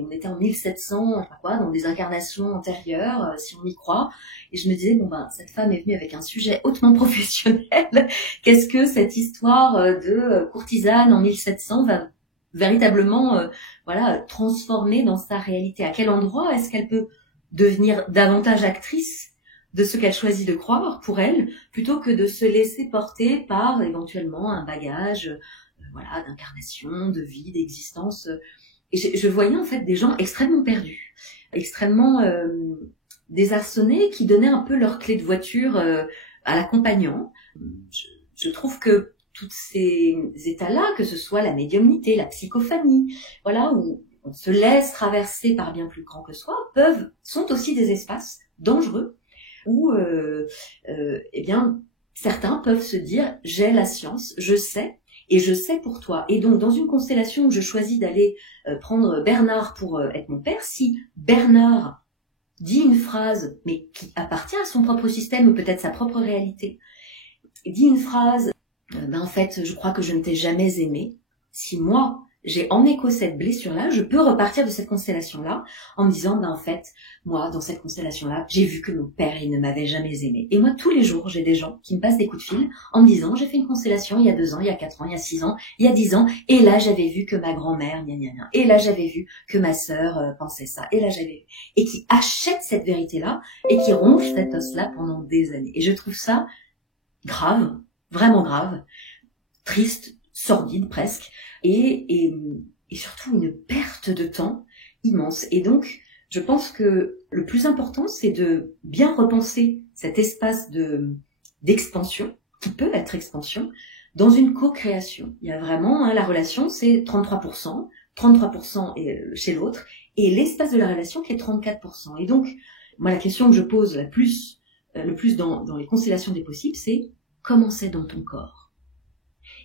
on était en 1700, dans des incarnations antérieures, si on y croit. Et je me disais, cette femme est venue avec un sujet hautement professionnel. Qu'est-ce que cette histoire de courtisane en 1700 va véritablement, transformer dans sa réalité? À quel endroit est-ce qu'elle peut devenir davantage actrice de ce qu'elle choisit de croire pour elle, plutôt que de se laisser porter par éventuellement un bagage d'incarnation, de vie, d'existence. Et je voyais en fait des gens extrêmement perdus, extrêmement désarçonnés, qui donnaient un peu leur clé de voiture à l'accompagnant. Je trouve que tous ces états-là, que ce soit la médiumnité, la psychophanie, où on se laisse traverser par bien plus grand que soi, sont aussi des espaces dangereux où certains peuvent se dire j'ai la science, je sais. Et je sais pour toi. Et donc, dans une constellation où je choisis d'aller prendre Bernard pour être mon père, si Bernard dit une phrase, mais qui appartient à son propre système ou peut-être sa propre réalité, dit une phrase, en fait, je crois que je ne t'ai jamais aimé. Si moi, j'ai en écho cette blessure-là, je peux repartir de cette constellation-là en me disant, en fait, moi, dans cette constellation-là, j'ai vu que mon père, il ne m'avait jamais aimé. Et moi, tous les jours, j'ai des gens qui me passent des coups de fil en me disant, j'ai fait une constellation il y a 2 ans, il y a 4 ans, il y a 6 ans, il y a 10 ans, et là, j'avais vu que ma grand-mère, et là, j'avais vu que ma sœur pensait ça, et là, j'avais vu. Et qui achètent cette vérité-là, et qui ronflent cet os-là pendant des années. Et je trouve ça grave, vraiment grave, triste, sordide presque, et surtout une perte de temps immense. Et donc, je pense que Le plus important, c'est de bien repenser cet espace d'expansion, qui peut être expansion, dans une co-création. Il y a vraiment, la relation, c'est 33%, 33% chez l'autre, et l'espace de la relation qui est 34%. Et donc, moi, la question que je pose le plus dans les constellations des possibles, c'est comment c'est dans ton corps?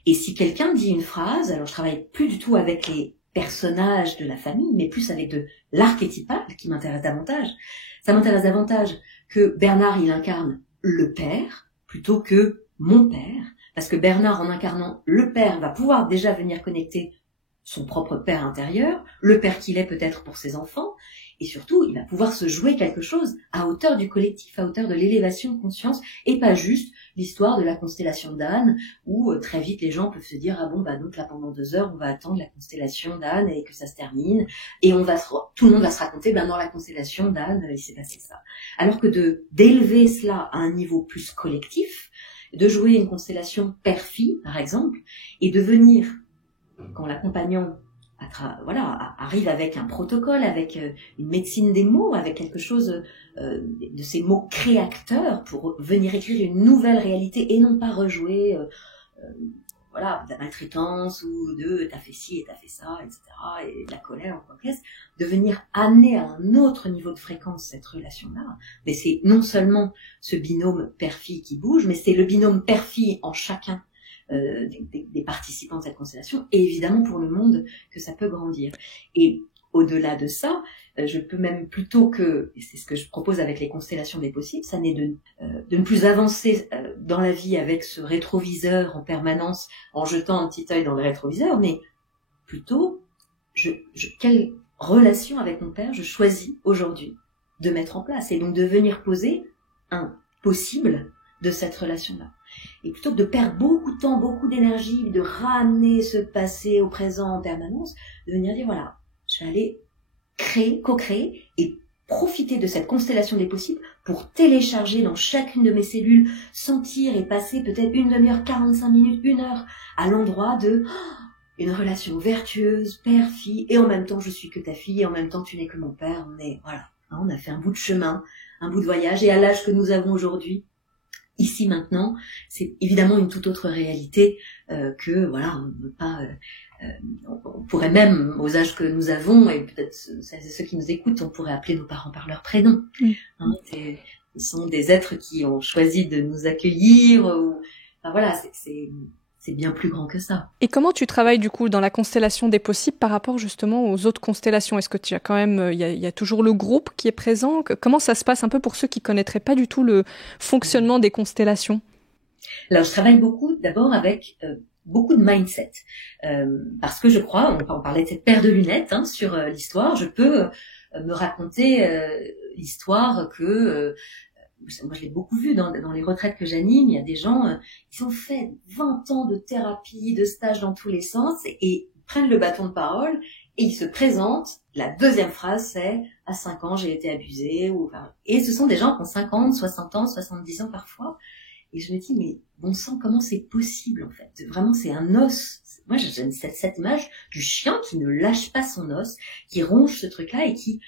Et si quelqu'un dit une phrase, alors je travaille plus du tout avec les personnages de la famille, mais plus avec de l'archétypal qui m'intéresse davantage. Ça m'intéresse davantage que Bernard, il incarne le père, plutôt que mon père, parce que Bernard, en incarnant le père, va pouvoir déjà venir connecter son propre père intérieur, le père qu'il est peut-être pour ses enfants, et surtout, il va pouvoir se jouer quelque chose à hauteur du collectif, à hauteur de l'élévation de conscience, et pas juste l'histoire de la constellation d'Anne, où très vite les gens peuvent se dire « Ah bon, donc là pendant 2 heures, on va attendre la constellation d'Anne et que ça se termine, et tout le monde va se raconter, dans la constellation d'Anne, il s'est passé ça. » Alors que d'élever cela à un niveau plus collectif, de jouer une constellation père-fille, par exemple, et de venir, quand l'accompagnant arrive avec un protocole, avec une médecine des mots, avec quelque chose de ces mots créateurs pour venir écrire une nouvelle réalité et non pas rejouer de la maltraitance ou de t'as fait ci et t'as fait ça, etc. et de la colère en caisse, de venir amener à un autre niveau de fréquence cette relation-là. Mais c'est non seulement ce binôme père-fille qui bouge, mais c'est le binôme père-fille en chacun des participants de cette constellation, et évidemment pour le monde que ça peut grandir. Et au-delà de ça, je peux même plutôt que, et c'est ce que je propose avec les constellations des possibles, ça n'est de ne plus avancer dans la vie avec ce rétroviseur en permanence, en jetant un petit œil dans le rétroviseur, mais plutôt, quelle relation avec mon père je choisis aujourd'hui de mettre en place, et donc de venir poser un possible de cette relation-là. Et plutôt que de perdre beaucoup de temps, beaucoup d'énergie, de ramener ce passé au présent en permanence, de venir dire voilà, je vais aller créer, co-créer et profiter de cette constellation des possibles pour télécharger dans chacune de mes cellules, sentir et passer peut-être 1 demi-heure, 45 minutes, 1 heure à l'endroit de une relation vertueuse, père-fille, et en même temps je suis que ta fille, et en même temps tu n'es que mon père. On a fait un bout de chemin, un bout de voyage, et à l'âge que nous avons aujourd'hui, ici maintenant, c'est évidemment une toute autre réalité que on ne peut pas. On pourrait même, aux âges que nous avons, et peut-être ceux qui nous écoutent, on pourrait appeler nos parents par leur prénom. Ils sont des êtres qui ont choisi de nous accueillir. C'est bien plus grand que ça. Et comment tu travailles du coup dans la constellation des possibles par rapport justement aux autres constellations? Est-ce que tu as quand même, il y a toujours le groupe qui est présent? Comment ça se passe un peu pour ceux qui connaîtraient pas du tout le fonctionnement des constellations? Alors je travaille beaucoup d'abord avec beaucoup de mindset, parce que je crois, on parlait de cette paire de lunettes sur l'histoire, je peux me raconter l'histoire que moi je l'ai beaucoup vu dans les retraites que j'anime, il y a des gens qui ont fait 20 ans de thérapie, de stages dans tous les sens, et prennent le bâton de parole et ils se présentent. La deuxième phrase c'est « à 5 ans j'ai été abusée » et ce sont des gens qui ont 50, 60 ans, 70 ans parfois. Et je me dis, mais bon sang, comment c'est possible en fait? Vraiment, c'est un os. Moi, j'aime cette image du chien qui ne lâche pas son os, qui ronge ce truc-là et qui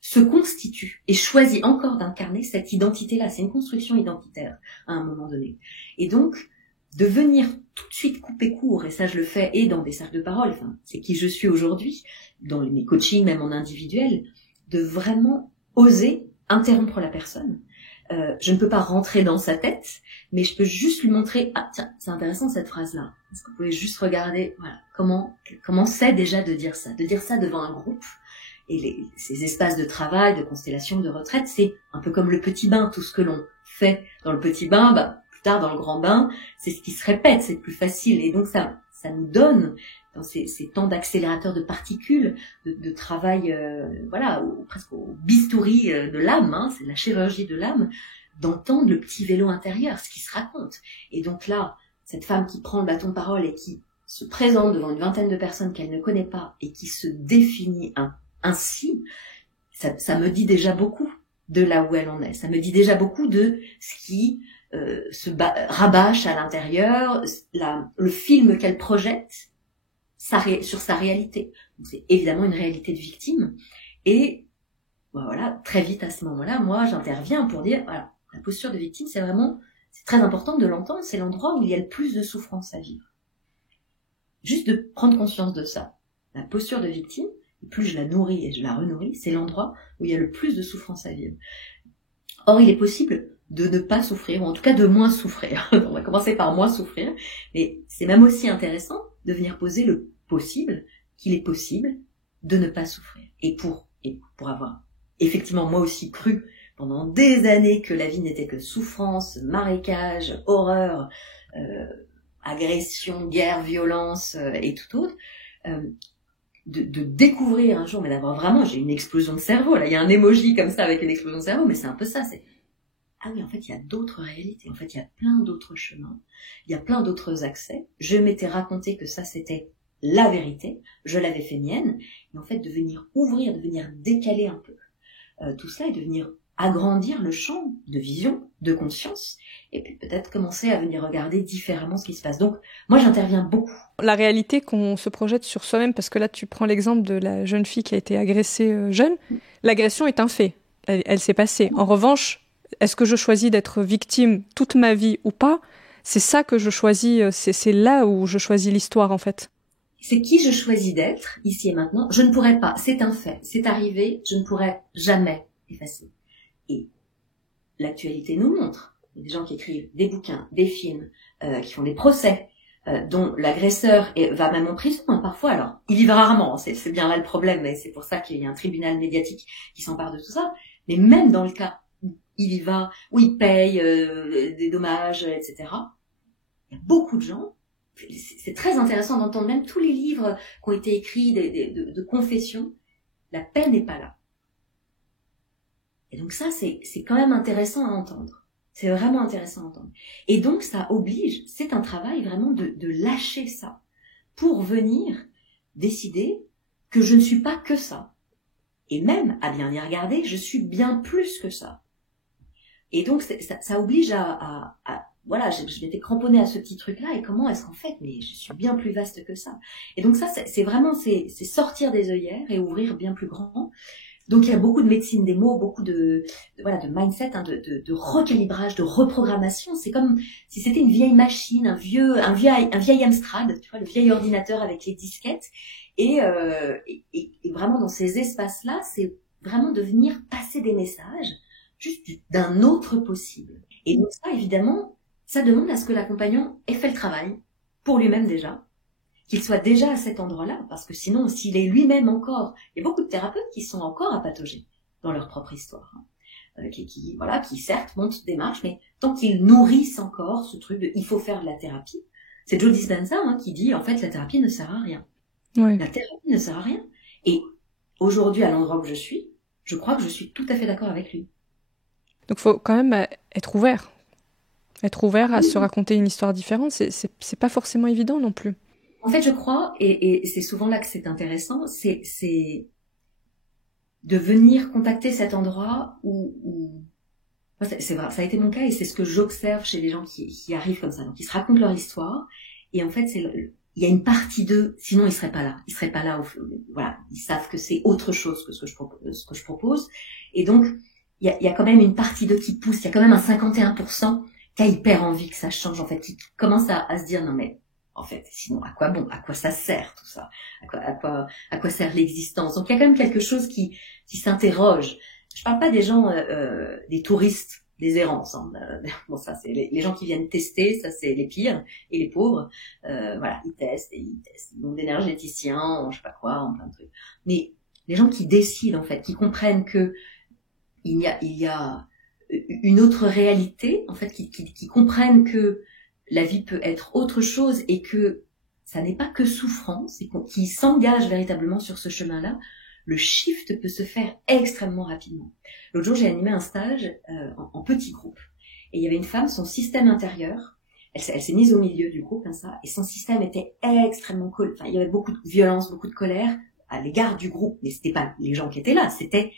se constitue et choisit encore d'incarner cette identité-là. C'est une construction identitaire à un moment donné. Et donc, de venir tout de suite couper court, et ça je le fais et dans des cercles de parole, c'est qui je suis aujourd'hui, dans mes coachings, même en individuel, de vraiment oser interrompre la personne. Je ne peux pas rentrer dans sa tête, mais je peux juste lui montrer, ah tiens, c'est intéressant cette phrase-là. Est-ce que vous pouvez juste regarder, comment c'est déjà de dire ça devant un groupe. Et ces espaces de travail, de constellation, de retraite, c'est un peu comme le petit bain, tout ce que l'on fait dans le petit bain, plus tard dans le grand bain, c'est ce qui se répète, c'est plus facile. Et donc ça nous donne, dans ces temps d'accélérateur de particules, de travail, presque au bistouri de l'âme, c'est la chirurgie de l'âme, d'entendre le petit vélo intérieur, ce qui se raconte. Et donc là, cette femme qui prend le bâton de parole et qui se présente devant une vingtaine de personnes qu'elle ne connaît pas et qui se définit ainsi, ça me dit déjà beaucoup de là où elle en est. Ça me dit déjà beaucoup de ce qui rabâche à l'intérieur, le film qu'elle projette sur sa réalité. Donc c'est évidemment une réalité de victime. Et voilà, très vite à ce moment-là, moi, j'interviens pour dire, voilà, la posture de victime, c'est très important de l'entendre, c'est l'endroit où il y a le plus de souffrance à vivre. Juste de prendre conscience de ça. La posture de victime, plus je la nourris et je la renourris, c'est l'endroit où il y a le plus de souffrance à vivre. Or, il est possible de ne pas souffrir, ou en tout cas de moins souffrir. On va commencer par moins souffrir, mais c'est même aussi intéressant de venir poser le possible, qu'il est possible de ne pas souffrir. Et pour avoir effectivement moi aussi cru pendant des années que la vie n'était que souffrance, marécage, horreur, agression, guerre, violence et tout autre, de découvrir un jour, mais d'avoir vraiment, j'ai une explosion de cerveau, là, il y a un emoji comme ça avec une explosion de cerveau, mais c'est un peu ça, c'est, ah oui, en fait, il y a d'autres réalités, en fait, il y a plein d'autres chemins, il y a plein d'autres accès, je m'étais raconté que ça, c'était la vérité, je l'avais fait mienne, et en fait, de venir ouvrir, de venir décaler un peu tout cela, et de venir agrandir le champ de vision, de conscience, et puis peut-être commencer à venir regarder différemment ce qui se passe. Donc, moi, j'interviens beaucoup. La réalité qu'on se projette sur soi-même, parce que là, tu prends l'exemple de la jeune fille qui a été agressée jeune, l'agression est un fait, elle s'est passée. En revanche, est-ce que je choisis d'être victime toute ma vie ou pas? C'est ça que je choisis, c'est là où je choisis l'histoire, en fait. C'est qui je choisis d'être, ici et maintenant. Je ne pourrais pas, c'est un fait, c'est arrivé, je ne pourrais jamais effacer. Et l'actualité nous montre, il y a des gens qui écrivent des bouquins, des films, qui font des procès, dont l'agresseur va même en prison, hein, parfois. Alors, il y va rarement, c'est bien là le problème, et c'est pour ça qu'il y a un tribunal médiatique qui s'empare de tout ça. Mais même dans le cas où il y va, où il paye des dommages, etc., il y a beaucoup de gens. C'est très intéressant d'entendre même tous les livres qui ont été écrits de confession. La paix n'est pas là. Et donc ça, c'est quand même intéressant à entendre. C'est vraiment intéressant à entendre. Et donc ça oblige, c'est un travail vraiment de lâcher ça pour venir décider que je ne suis pas que ça. Et même, à bien y regarder, je suis bien plus que ça. Et donc ça oblige voilà, je m'étais cramponnée à ce petit truc-là, et comment est-ce qu'en fait, mais je suis bien plus vaste que ça. Et donc ça, c'est vraiment, c'est sortir des œillères et ouvrir bien plus grand. Donc il y a beaucoup de médecine des mots, beaucoup de mindset, hein, de recalibrage, de reprogrammation. C'est comme si c'était une vieille machine, un vieil Amstrad, tu vois, le vieil ordinateur avec les disquettes. Et vraiment dans ces espaces-là, c'est vraiment de venir passer des messages juste d'un autre possible. Et donc ça, évidemment, ça demande à ce que l'accompagnant ait fait le travail pour lui-même déjà, qu'il soit déjà à cet endroit-là, parce que sinon, s'il est lui-même encore, il y a beaucoup de thérapeutes qui sont encore à patauger dans leur propre histoire, hein, qui certes montent des marches, mais tant qu'ils nourrissent encore ce truc de il faut faire de la thérapie, c'est Joe Dispenza, hein, qui dit en fait la thérapie ne sert à rien. Ouais. La thérapie ne sert à rien. Et aujourd'hui, à l'endroit où je suis, je crois que je suis tout à fait d'accord avec lui. Donc faut quand même être ouvert à se raconter une histoire différente. C'est pas forcément évident non plus. En fait, je crois, et c'est souvent là que c'est intéressant, c'est de venir contacter cet endroit où c'est vrai, ça a été mon cas, et c'est ce que j'observe chez les gens qui arrivent comme ça. Donc ils se racontent leur histoire, et en fait il y a une partie d'eux, sinon ils seraient pas là. Ils seraient pas là. Voilà, ils savent que c'est autre chose que ce que je propose, et donc il y a quand même une partie d'eux qui pousse. Il y a quand même un 51% qui a hyper envie que ça change, en fait, qui commence à se dire non mais en fait, sinon à quoi bon, à quoi ça sert tout ça, à quoi sert l'existence. Donc il y a quand même quelque chose qui s'interroge. Je parle pas des gens, des touristes, des errances. Hein. Bon, ça c'est les gens qui viennent tester, ça c'est les pires et les pauvres. Voilà, ils testent. Ils ont des énergéticiens, je sais pas quoi, plein de trucs. Mais les gens qui décident en fait, qui comprennent que il y a une autre réalité, en fait, qui comprennent que la vie peut être autre chose et que ça n'est pas que souffrance, et qui s'engagent véritablement sur ce chemin-là, le shift peut se faire extrêmement rapidement. L'autre jour, j'ai animé un stage en petit groupe, et il y avait une femme, son système intérieur, elle s'est mise au milieu du groupe, comme ça, et son système était extrêmement cool. Enfin, il y avait beaucoup de violence, beaucoup de colère à l'égard du groupe, mais c'était pas les gens qui étaient là, c'était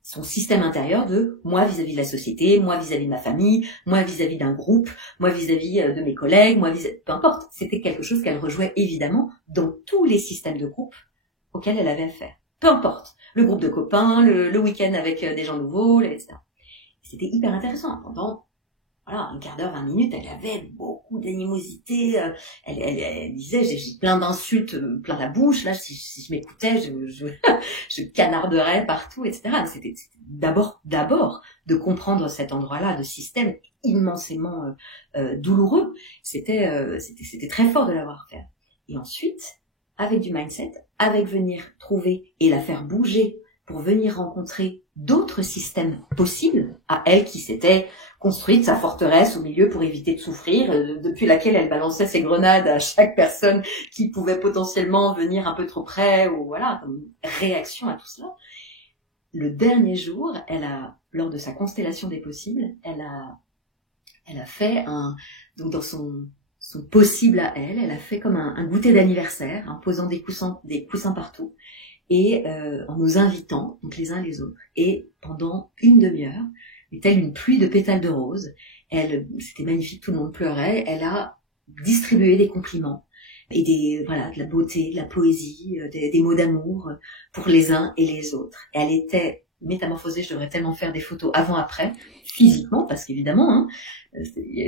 son système intérieur de moi vis-à-vis de la société, moi vis-à-vis de ma famille, moi vis-à-vis d'un groupe, moi vis-à-vis de mes collègues, peu importe. C'était quelque chose qu'elle rejouait évidemment dans tous les systèmes de groupe auxquels elle avait affaire. peu importe. Le groupe de copains, le week-end avec des gens nouveaux, etc. C'était hyper intéressant. Pendant un quart d'heure, 20 minutes, elle avait beaucoup d'animosité. Elle disait, j'ai plein d'insultes, plein la bouche. Là, si je m'écoutais, je canarderais partout, etc. Mais c'était d'abord de comprendre cet endroit-là de système immensément douloureux. C'était très fort de l'avoir fait. Et ensuite, avec du mindset, avec venir trouver et la faire bouger pour venir rencontrer d'autres systèmes possibles à elle qui s'était construite sa forteresse au milieu pour éviter de souffrir, depuis laquelle elle balançait ses grenades à chaque personne qui pouvait potentiellement venir un peu trop près, ou voilà, comme réaction à tout cela. Le dernier jour, lors de sa constellation des possibles, elle a fait donc dans son possible à elle a fait comme un goûter d'anniversaire, en posant des coussins partout, et en nous invitant, donc les uns les autres, et pendant une demi-heure, telle une pluie de pétales de rose, c'était magnifique, tout le monde pleurait, elle a distribué des compliments, et de la beauté, de la poésie, des mots d'amour pour les uns et les autres. Et elle était métamorphosée, je devrais tellement faire des photos avant-après, physiquement, parce qu'évidemment,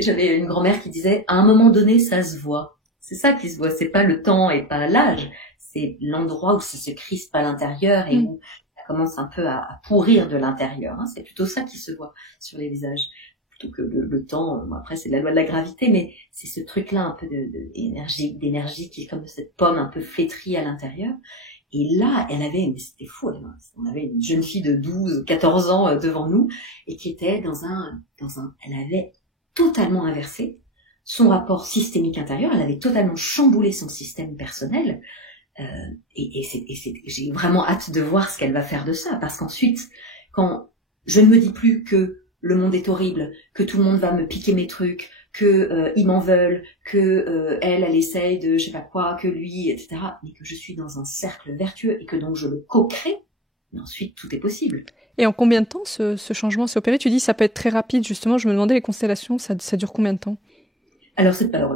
j'avais une grand-mère qui disait, à un moment donné, ça se voit. C'est ça qui se voit, c'est pas le temps et pas l'âge, c'est l'endroit où ça se crispe à l'intérieur et où ça commence un peu à pourrir de l'intérieur. C'est plutôt ça qui se voit sur les visages, plutôt que le temps. Après, c'est la loi de la gravité, mais c'est ce truc-là un peu d'énergie qui est comme cette pomme un peu flétrie à l'intérieur. Et là, mais c'était fou, on avait une jeune fille de 12, 14 ans devant nous, et qui était elle avait totalement inversé son rapport systémique intérieur, elle avait totalement chamboulé son système personnel, j'ai vraiment hâte de voir ce qu'elle va faire de ça, parce qu'ensuite, quand je ne me dis plus que le monde est horrible, que tout le monde va me piquer mes trucs, que ils m'en veulent, que elle essaye de je sais pas quoi, que lui, etc., mais que je suis dans un cercle vertueux et que donc je le co-crée, mais ensuite tout est possible. Et en combien de temps ce changement s'est opéré? Tu dis ça peut être très rapide, justement, je me demandais les constellations, ça dure combien de temps? Alors,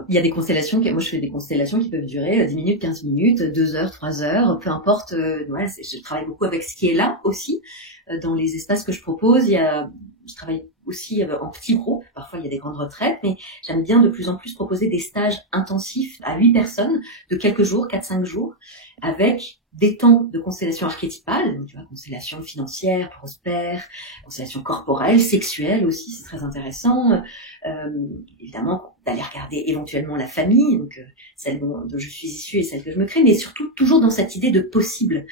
il y a des constellations, moi je fais des constellations qui peuvent durer 10 minutes, 15 minutes, 2 heures, 3 heures, peu importe. Je travaille beaucoup avec ce qui est là aussi, dans les espaces que je propose. Je travaille aussi en petits groupes, parfois il y a des grandes retraites, mais j'aime bien de plus en plus proposer des stages intensifs à 8 personnes, de quelques jours, 4-5 jours, avec des temps de constellation archétypale, donc tu vois, constellation financière, prospère, constellation corporelle, sexuelle aussi, c'est très intéressant. Évidemment, d'aller regarder éventuellement la famille, donc celle dont je suis issue et celle que je me crée, mais surtout toujours dans cette idée de possible.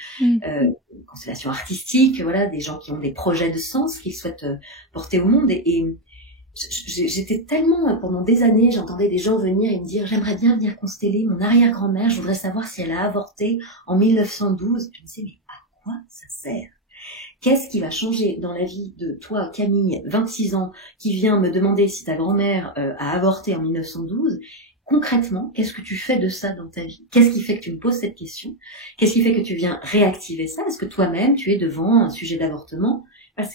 Constellation artistique, voilà, des gens qui ont des projets de sens qu'ils souhaitent porter au monde. Et j'étais tellement, pendant des années, j'entendais des gens venir et me dire, j'aimerais bien venir consteller mon arrière-grand-mère, je voudrais savoir si elle a avorté en 1912. Je me disais, mais à quoi ça sert? Qu'est-ce qui va changer dans la vie de toi, Camille, 26 ans, qui vient me demander si ta grand-mère a avorté en 1912? Concrètement, qu'est-ce que tu fais de ça dans ta vie? Qu'est-ce qui fait que tu me poses cette question? Qu'est-ce qui fait que tu viens réactiver ça? Est-ce que toi-même, tu es devant un sujet d'avortement?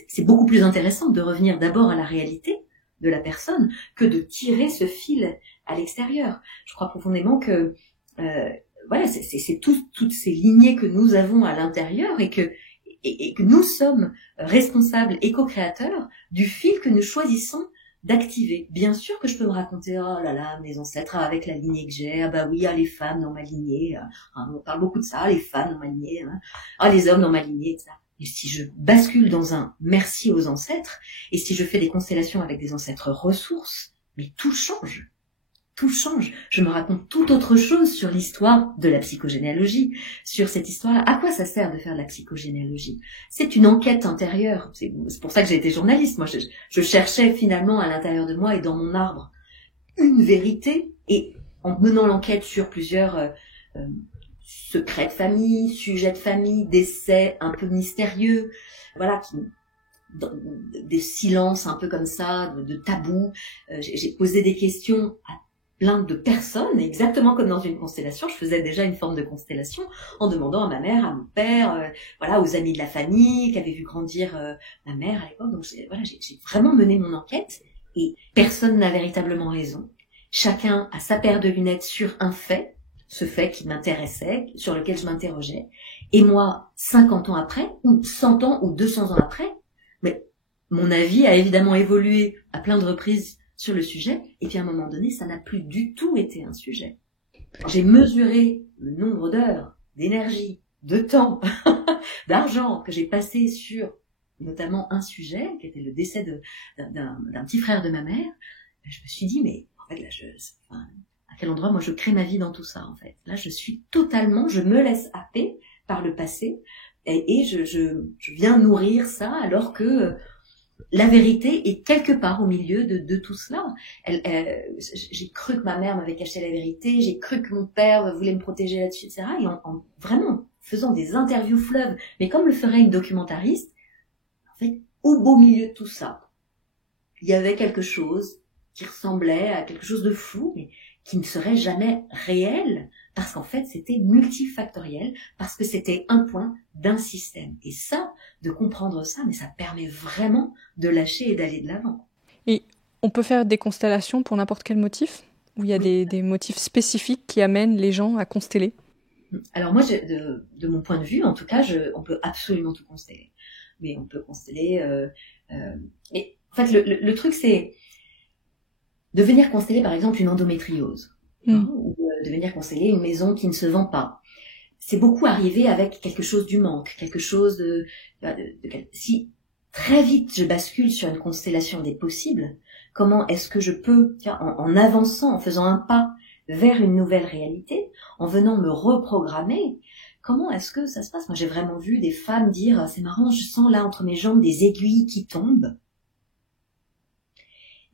C'est beaucoup plus intéressant de revenir d'abord à la réalité de la personne que de tirer ce fil à l'extérieur. Je crois profondément que c'est toutes ces lignées que nous avons à l'intérieur et que nous sommes responsables et co-créateurs du fil que nous choisissons d'activer. Bien sûr que je peux me raconter, oh là là, mes ancêtres avec la lignée que j'ai, ah bah oui, les femmes dans ma lignée, on parle beaucoup de ça, les femmes dans ma lignée, les hommes dans ma lignée, etc. Et si je bascule dans un merci aux ancêtres, et si je fais des constellations avec des ancêtres ressources, mais tout change. Tout change. Je me raconte tout autre chose sur l'histoire de la psychogénéalogie, sur cette histoire-là. À quoi ça sert de faire de la psychogénéalogie? C'est une enquête intérieure. C'est pour ça que j'ai été journaliste. Moi, je cherchais finalement à l'intérieur de moi et dans mon arbre une vérité, et en menant l'enquête sur plusieurs secrets de famille, sujets de famille, décès un peu mystérieux, voilà, des silences un peu comme ça, de tabous. J'ai posé des questions à plein de personnes, exactement comme dans une constellation. Je faisais déjà une forme de constellation en demandant à ma mère, à mon père, aux amis de la famille qui avaient vu grandir ma mère à l'époque. Donc j'ai vraiment mené mon enquête et personne n'a véritablement raison. Chacun a sa paire de lunettes sur un fait, ce fait qui m'intéressait, sur lequel je m'interrogeais. Et moi, 50 ans après, ou 100 ans, ou 200 ans après, mais mon avis a évidemment évolué à plein de reprises sur le sujet, et puis à un moment donné, ça n'a plus du tout été un sujet. J'ai mesuré le nombre d'heures, d'énergie, de temps, d'argent que j'ai passé sur notamment un sujet, qui était le décès d'un petit frère de ma mère. Je me suis dit, mais en fait, là, à quel endroit moi je crée ma vie dans tout ça, en fait. Là, je me laisse happer par le passé, et je viens nourrir ça, alors que la vérité est quelque part au milieu de tout cela. J'ai cru que ma mère m'avait caché la vérité, j'ai cru que mon père voulait me protéger là-dessus, etc. Et en vraiment faisant des interviews fleuves, mais comme le ferait une documentariste, en fait, au beau milieu de tout ça, il y avait quelque chose qui ressemblait à quelque chose de flou, mais qui ne serait jamais réel, parce qu'en fait, c'était multifactoriel, parce que c'était un point d'un système. Et ça, de comprendre ça, mais ça permet vraiment de lâcher et d'aller de l'avant. Et on peut faire des constellations pour n'importe quel motif ? Ou il y a des motifs spécifiques qui amènent les gens à consteller ? Alors moi, de mon point de vue, en tout cas, on peut absolument tout consteller. Mais on peut consteller... et en fait, le truc, c'est de venir consteller, par exemple, une endométriose. Ou de venir consteller une maison qui ne se vend pas. C'est beaucoup arrivé avec quelque chose du manque, quelque chose si très vite je bascule sur une constellation des possibles, comment est-ce que je peux, en avançant, en faisant un pas vers une nouvelle réalité, en venant me reprogrammer, comment est-ce que ça se passe? Moi, j'ai vraiment vu des femmes dire, c'est marrant, je sens là entre mes jambes des aiguilles qui tombent.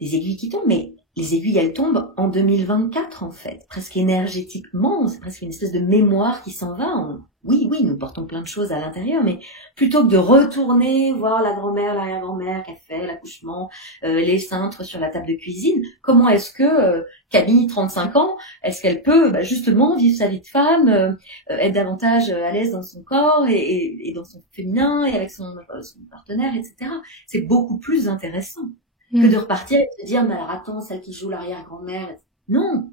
Des aiguilles qui tombent, mais les aiguilles, elles tombent en 2024, en fait. Presque énergétiquement, c'est presque une espèce de mémoire qui s'en va. Oui, nous portons plein de choses à l'intérieur, mais plutôt que de retourner voir la grand-mère, l'arrière-grand-mère qui a fait l'accouchement, les cintres sur la table de cuisine, comment est-ce que Camille, 35 ans, est-ce qu'elle peut justement vivre sa vie de femme, être davantage à l'aise dans son corps et dans son féminin et avec son partenaire, etc. C'est beaucoup plus intéressant que de repartir et de se dire, mais alors attends, celle qui joue l'arrière-grand-mère. Non,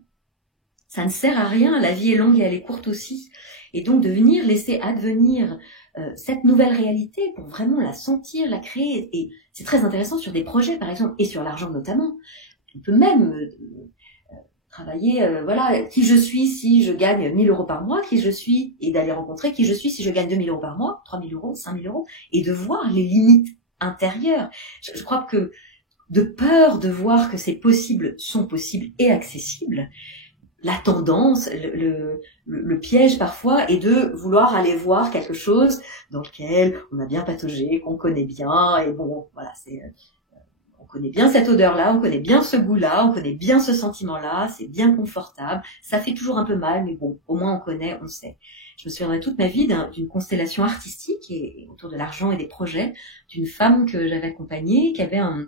ça ne sert à rien, la vie est longue et elle est courte aussi. Et donc de venir laisser advenir cette nouvelle réalité pour vraiment la sentir, la créer. Et c'est très intéressant sur des projets, par exemple, et sur l'argent notamment. On peut même travailler, qui je suis si je gagne 1 000 euros par mois, qui je suis, et d'aller rencontrer qui je suis si je gagne 2 000 euros par mois, 3 000 euros, 5 000 euros, et de voir les limites intérieures. Je crois que de peur de voir que ces possibles sont possibles et accessibles, la tendance, le piège parfois est de vouloir aller voir quelque chose dans lequel on a bien pataugé, qu'on connaît bien, et bon, voilà, on connaît bien cette odeur-là, on connaît bien ce goût-là, on connaît bien ce sentiment-là, c'est bien confortable, ça fait toujours un peu mal, mais bon, au moins on connaît, on sait. Je me souviendrai toute ma vie d'une constellation artistique et autour de l'argent et des projets d'une femme que j'avais accompagnée, qui avait un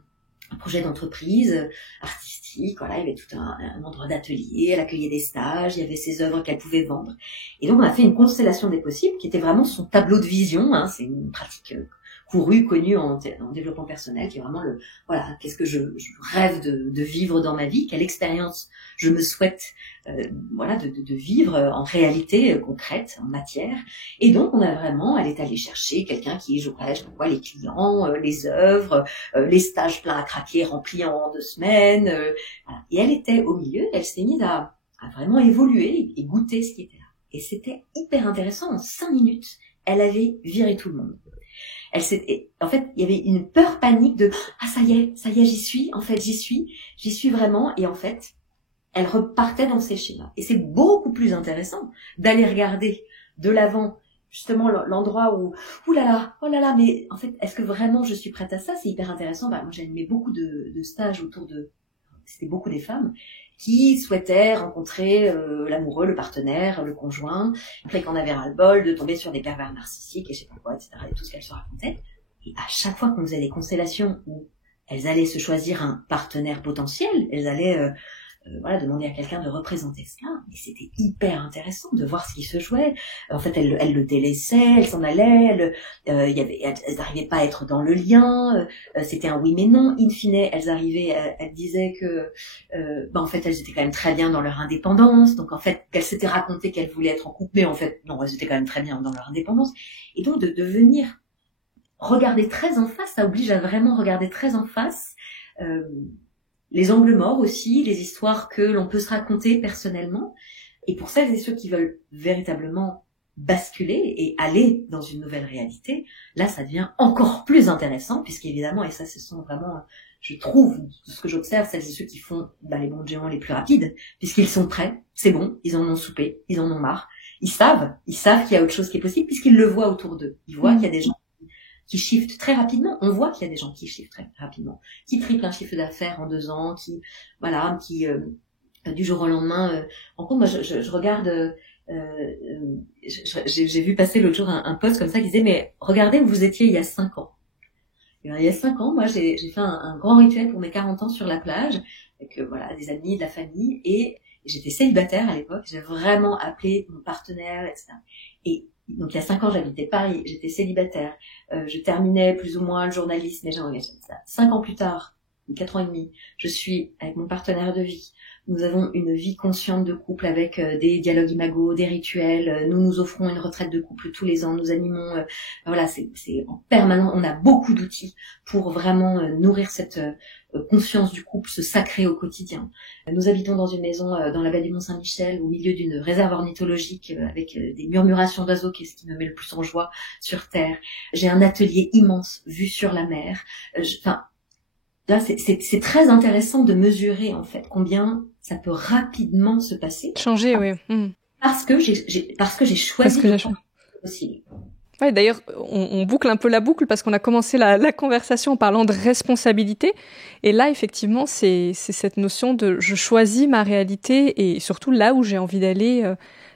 projet d'entreprise artistique, voilà, il y avait tout un endroit d'atelier, elle accueillait des stages, il y avait ses œuvres qu'elle pouvait vendre. Et donc on a fait une constellation des possibles qui était vraiment son tableau de vision, c'est une pratique courue, connue en développement personnel, qui est vraiment qu'est-ce que je rêve de vivre dans ma vie, quelle expérience je me souhaite de vivre en réalité concrète, en matière. Et donc elle est allée chercher quelqu'un qui jouerait, les clients, les œuvres, les stages pleins à craquer, remplis en 2 semaines. Voilà. Et elle était au milieu, elle s'est mise à vraiment évoluer et goûter ce qui était là. Et c'était hyper intéressant, en 5 minutes, elle avait viré tout le monde. En fait, il y avait une peur panique de ça y est, j'y suis. En fait, j'y suis vraiment. Et en fait, elle repartait dans ces schémas. Et c'est beaucoup plus intéressant d'aller regarder de l'avant, justement, l'endroit où, oh là là, mais en fait, est-ce que vraiment je suis prête à ça? C'est hyper intéressant. Moi, j'ai animé beaucoup de stages c'était beaucoup des femmes qui souhaitaient rencontrer l'amoureux, le partenaire, le conjoint, après qu'on avait ras-le-bol de tomber sur des pervers narcissiques et je sais pas quoi, etc., et tout ce qu'elles se racontaient. Et à chaque fois qu'on faisait des constellations où elles allaient se choisir un partenaire potentiel, elles allaient voilà, demander à quelqu'un de représenter cela. Et c'était hyper intéressant de voir ce qui se jouait. En fait, elle le délaissait, elle s'en allait, elles n'arrivaient pas à être dans le lien. C'était un oui mais non. In fine, elles disaient que, en fait, elles étaient quand même très bien dans leur indépendance. Donc en fait, qu'elles s'étaient racontées qu'elles voulaient être en couple, mais en fait, non, elles étaient quand même très bien dans leur indépendance. Et donc de venir regarder très en face, ça oblige à vraiment regarder très en face. Les angles morts aussi, les histoires que l'on peut se raconter personnellement. Et pour celles et ceux qui veulent véritablement basculer et aller dans une nouvelle réalité, là, ça devient encore plus intéressant, puisqu'évidemment, et ça, ce sont vraiment, je trouve, ce que j'observe, celles et ceux qui font les bonds de géants les plus rapides, puisqu'ils sont prêts, c'est bon, ils en ont soupé, ils en ont marre, ils savent qu'il y a autre chose qui est possible, puisqu'ils le voient autour d'eux. Ils voient qu'il y a des gens qui shiftent très rapidement. On voit qu'il y a des gens qui shiftent très rapidement, qui triplent un chiffre d'affaires en 2 ans, qui du jour au lendemain. En compte, moi, je regarde. J'ai vu passer l'autre jour un post comme ça qui disait mais regardez où vous étiez il y a 5 ans. Et bien, il y a 5 ans, moi, j'ai fait un grand rituel pour mes 40 ans sur la plage avec des amis, de la famille, et j'étais célibataire à l'époque. J'ai vraiment appelé mon partenaire, etc. Et donc il y a 5 ans, j'habitais Paris, j'étais célibataire, je terminais plus ou moins le journalisme, et j'ai engagé ça. 5 ans plus tard, 4 ans et demi, je suis avec mon partenaire de vie. Nous avons une vie consciente de couple avec des dialogues imago, des rituels. Nous nous offrons une retraite de couple tous les ans. Nous animons, c'est en permanence. On a beaucoup d'outils pour vraiment nourrir cette conscience du couple, ce sacré au quotidien. Nous habitons dans une maison dans la baie du Mont-Saint-Michel, au milieu d'une réserve ornithologique avec des murmurations d'oiseaux, qui est ce qui me met le plus en joie sur Terre. J'ai un atelier immense vu sur la mer. Là, c'est très intéressant de mesurer en fait combien ça peut rapidement se passer. Changer, oui. Parce que j'ai choisi possible. Ouais, d'ailleurs, on boucle un peu la boucle parce qu'on a commencé la conversation en parlant de responsabilité. Et là, effectivement, c'est cette notion de je choisis ma réalité et surtout là où j'ai envie d'aller.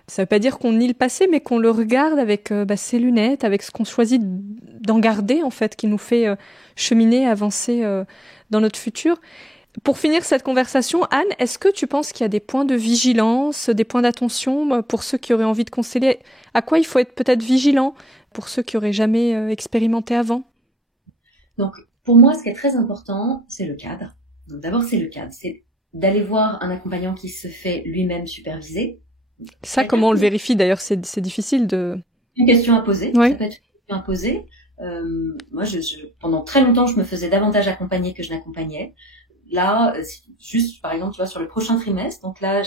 Ça veut pas dire qu'on nie le passé, mais qu'on le regarde avec ses lunettes, avec ce qu'on choisit d'en garder, en fait, qui nous fait cheminer, avancer dans notre futur. Pour finir cette conversation, Anne, est-ce que tu penses qu'il y a des points de vigilance, des points d'attention pour ceux qui auraient envie de consteller? À quoi il faut être peut-être vigilant pour ceux qui auraient jamais expérimenté avant? Donc, pour moi, ce qui est très important, c'est le cadre. Donc, d'abord, c'est le cadre. C'est d'aller voir un accompagnant qui se fait lui-même superviser. Ça, comment on le vérifie? D'ailleurs, c'est difficile de... Une question à poser. Ouais. Ça peut être une question à poser. Moi, pendant très longtemps, je me faisais davantage accompagner que je n'accompagnais. Là, juste par exemple, tu vois, sur le prochain trimestre, donc moi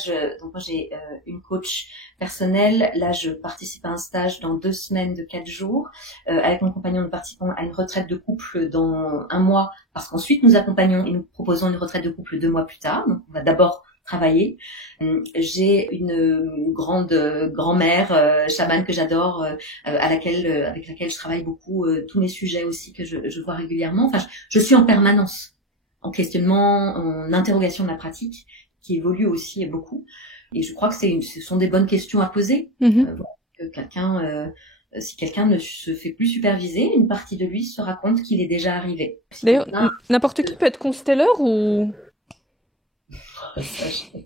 j'ai une coach personnelle. Là, je participe à un stage dans 2 semaines de 4 jours. Avec mon compagnon, nous participons à une retraite de couple dans 1 mois, parce qu'ensuite nous accompagnons et nous proposons une retraite de couple 2 mois plus tard. Donc, on va d'abord travailler. J'ai une grande grand-mère chamane que j'adore, avec laquelle je travaille beaucoup, tous mes sujets aussi que je vois régulièrement. Enfin, je suis en permanence en questionnement, en interrogation de la pratique, qui évolue aussi beaucoup. Et je crois que ce sont des bonnes questions à poser. Que si quelqu'un ne se fait plus superviser, une partie de lui se rend compte qu'il est déjà arrivé. D'ailleurs, n'importe qui peut être constelleur ou... Il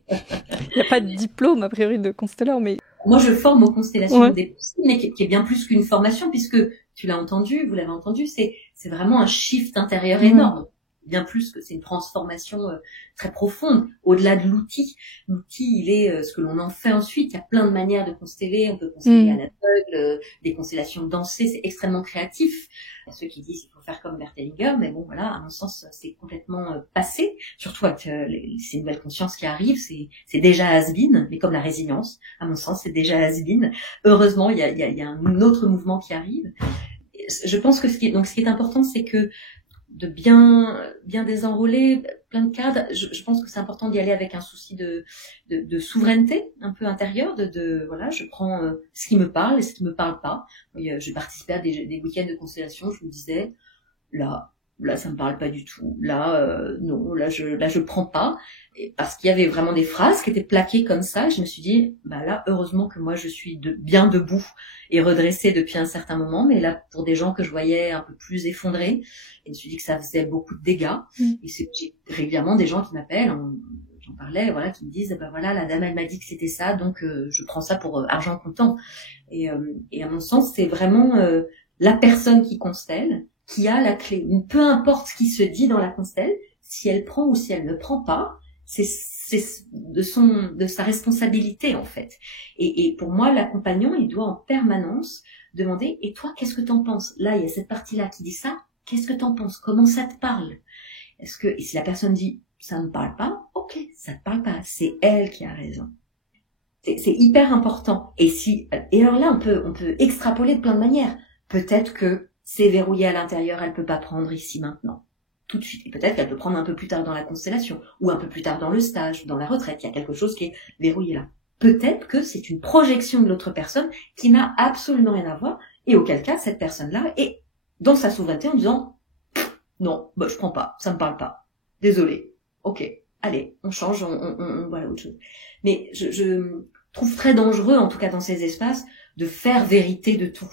n'y a pas de diplôme, a priori, de constelleur, mais... Moi, je forme aux constellations des possibles, mais qui est bien plus qu'une formation, puisque vous l'avez entendu, c'est vraiment un shift intérieur énorme. Bien plus que c'est une transformation très profonde, au-delà de l'outil. L'outil, il est ce que l'on en fait ensuite. Il y a plein de manières de consteller. On peut consteller à l'aveugle, des constellations dansées, c'est extrêmement créatif. Il y a ceux qui disent qu'il faut faire comme Berthellinger, mais bon, voilà, à mon sens, c'est complètement passé. Surtout avec ces nouvelles consciences qui arrivent, c'est déjà has-been, mais comme la résilience, à mon sens, c'est déjà has-been. Heureusement, il y a un autre mouvement qui arrive. Je pense que ce qui est important, c'est que de bien désenrôler plein de cadres. Je pense que c'est important d'y aller avec un souci de souveraineté un peu intérieure, voilà, je prends ce qui me parle et ce qui me parle pas. Je participais à des week-ends de constellation, je me disais là ça me parle pas du tout. Non, là je prends pas, et parce qu'il y avait vraiment des phrases qui étaient plaquées comme ça, je me suis dit là heureusement que moi je suis bien debout et redressée depuis un certain moment, mais là pour des gens que je voyais un peu plus effondrés, et je me suis dit que ça faisait beaucoup de dégâts. Et j'ai régulièrement des gens qui m'appellent, j'en parlais, voilà, qui me disent, voilà, la dame, elle m'a dit que c'était ça, donc je prends ça pour argent comptant. Et à mon sens, c'est vraiment la personne qui constelle, qui a la clé. Peu importe ce qui se dit dans la constelle, si elle prend ou si elle ne prend pas, c'est de sa responsabilité, en fait. Et pour moi, l'accompagnant, il doit en permanence demander, et toi, qu'est-ce que t'en penses? Là, il y a cette partie-là qui dit ça, qu'est-ce que t'en penses? Comment ça te parle? Et si la personne dit, ça ne me parle pas, ok, ça te parle pas, c'est elle qui a raison. C'est hyper important. Et alors là, on peut extrapoler de plein de manières. Peut-être que c'est verrouillé à l'intérieur, elle peut pas prendre ici maintenant, tout de suite. Et peut-être qu'elle peut prendre un peu plus tard dans la constellation, ou un peu plus tard dans le stage, dans la retraite. Il y a quelque chose qui est verrouillé là. Peut-être que c'est une projection de l'autre personne qui n'a absolument rien à voir, et auquel cas, cette personne-là est dans sa souveraineté en disant, non, je prends pas, ça me parle pas. Désolé. Ok, allez, on change, on voilà autre chose. Mais je trouve très dangereux, en tout cas dans ces espaces, de faire vérité de tout.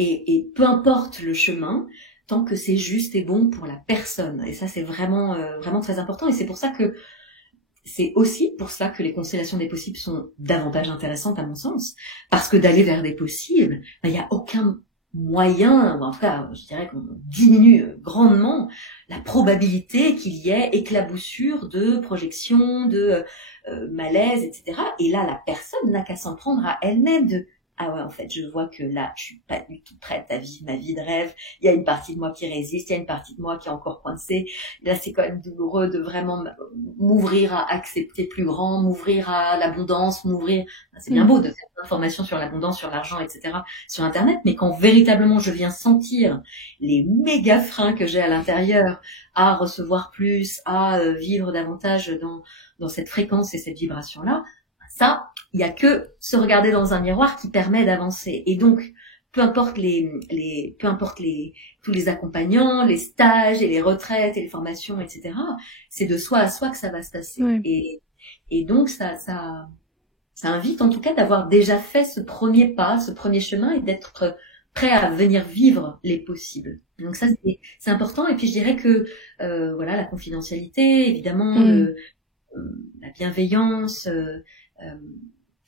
Et peu importe le chemin, tant que c'est juste et bon pour la personne. Et ça, c'est vraiment très important. Et c'est aussi pour ça que les constellations des possibles sont davantage intéressantes à mon sens. Parce que d'aller vers des possibles, il n'y a aucun moyen, ou en tout cas, je dirais qu'on diminue grandement la probabilité qu'il y ait éclaboussure de projection, de malaise, etc. Et là, la personne n'a qu'à s'en prendre à elle-même ah ouais, en fait, je vois que là, je suis pas du tout prête à vivre ma vie de rêve. Il y a une partie de moi qui résiste, il y a une partie de moi qui est encore coincée. Là, c'est quand même douloureux de vraiment m'ouvrir à accepter plus grand, m'ouvrir à l'abondance, C'est bien beau de faire de l'information sur l'abondance, sur l'argent, etc. sur Internet, mais quand véritablement je viens sentir les méga freins que j'ai à l'intérieur à recevoir plus, à vivre davantage dans cette fréquence et cette vibration-là, ça, il y a que se regarder dans un miroir qui permet d'avancer. Et donc, peu importe tous les accompagnants, les stages et les retraites et les formations, etc., c'est de soi à soi que ça va se passer. Oui. Et donc, ça invite en tout cas d'avoir déjà fait ce premier pas, ce premier chemin et d'être prêt à venir vivre les possibles. Donc ça, c'est important. Et puis, je dirais que, voilà, la confidentialité, évidemment, la bienveillance,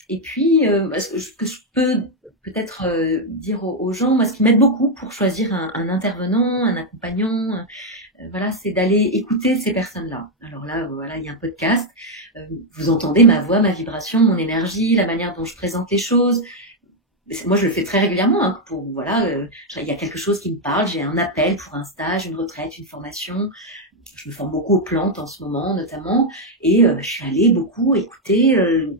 et puis, ce que je peux peut-être dire aux gens, moi, ce qui m'aide beaucoup pour choisir un intervenant, un accompagnant, voilà, c'est d'aller écouter ces personnes-là. Alors là, voilà, il y a un podcast, vous entendez ma voix, ma vibration, mon énergie, la manière dont je présente les choses. Moi, je le fais très régulièrement, hein, il y a quelque chose qui me parle, j'ai un appel pour un stage, une retraite, une formation. Je me forme beaucoup aux plantes en ce moment, notamment, et je suis allée beaucoup écouter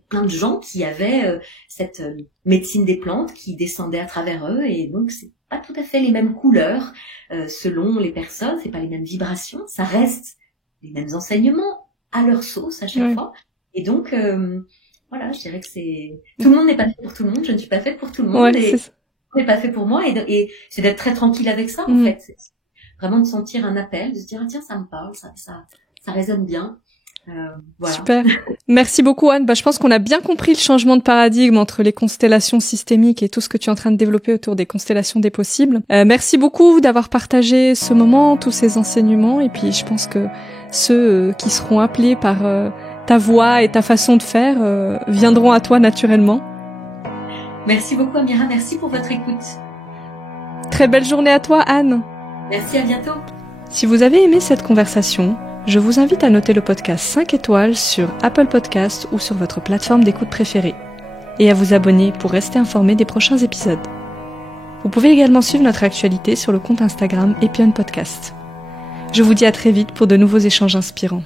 plein de gens qui avaient cette médecine des plantes qui descendait à travers eux, et donc c'est pas tout à fait les mêmes couleurs selon les personnes, c'est pas les mêmes vibrations, ça reste les mêmes enseignements à leur sauce à chaque fois, et donc voilà, je dirais que tout le monde n'est pas fait pour tout le monde, je ne suis pas faite pour tout le monde, et tout le monde n'est pas fait pour moi, et c'est d'être très tranquille avec ça, en fait. Vraiment de sentir un appel, de se dire, tiens, ça me parle, ça résonne bien. Voilà. Super. Merci beaucoup, Anne. Je pense qu'on a bien compris le changement de paradigme entre les constellations systémiques et tout ce que tu es en train de développer autour des constellations des possibles. Merci beaucoup d'avoir partagé ce moment, tous ces enseignements. Et puis, je pense que ceux qui seront appelés par ta voix et ta façon de faire viendront à toi naturellement. Merci beaucoup, Amira. Merci pour votre écoute. Très belle journée à toi, Anne. Merci, à bientôt. Si vous avez aimé cette conversation, je vous invite à noter le podcast 5 étoiles sur Apple Podcasts ou sur votre plateforme d'écoute préférée et à vous abonner pour rester informé des prochains épisodes. Vous pouvez également suivre notre actualité sur le compte Instagram Epion Podcast. Je vous dis à très vite pour de nouveaux échanges inspirants.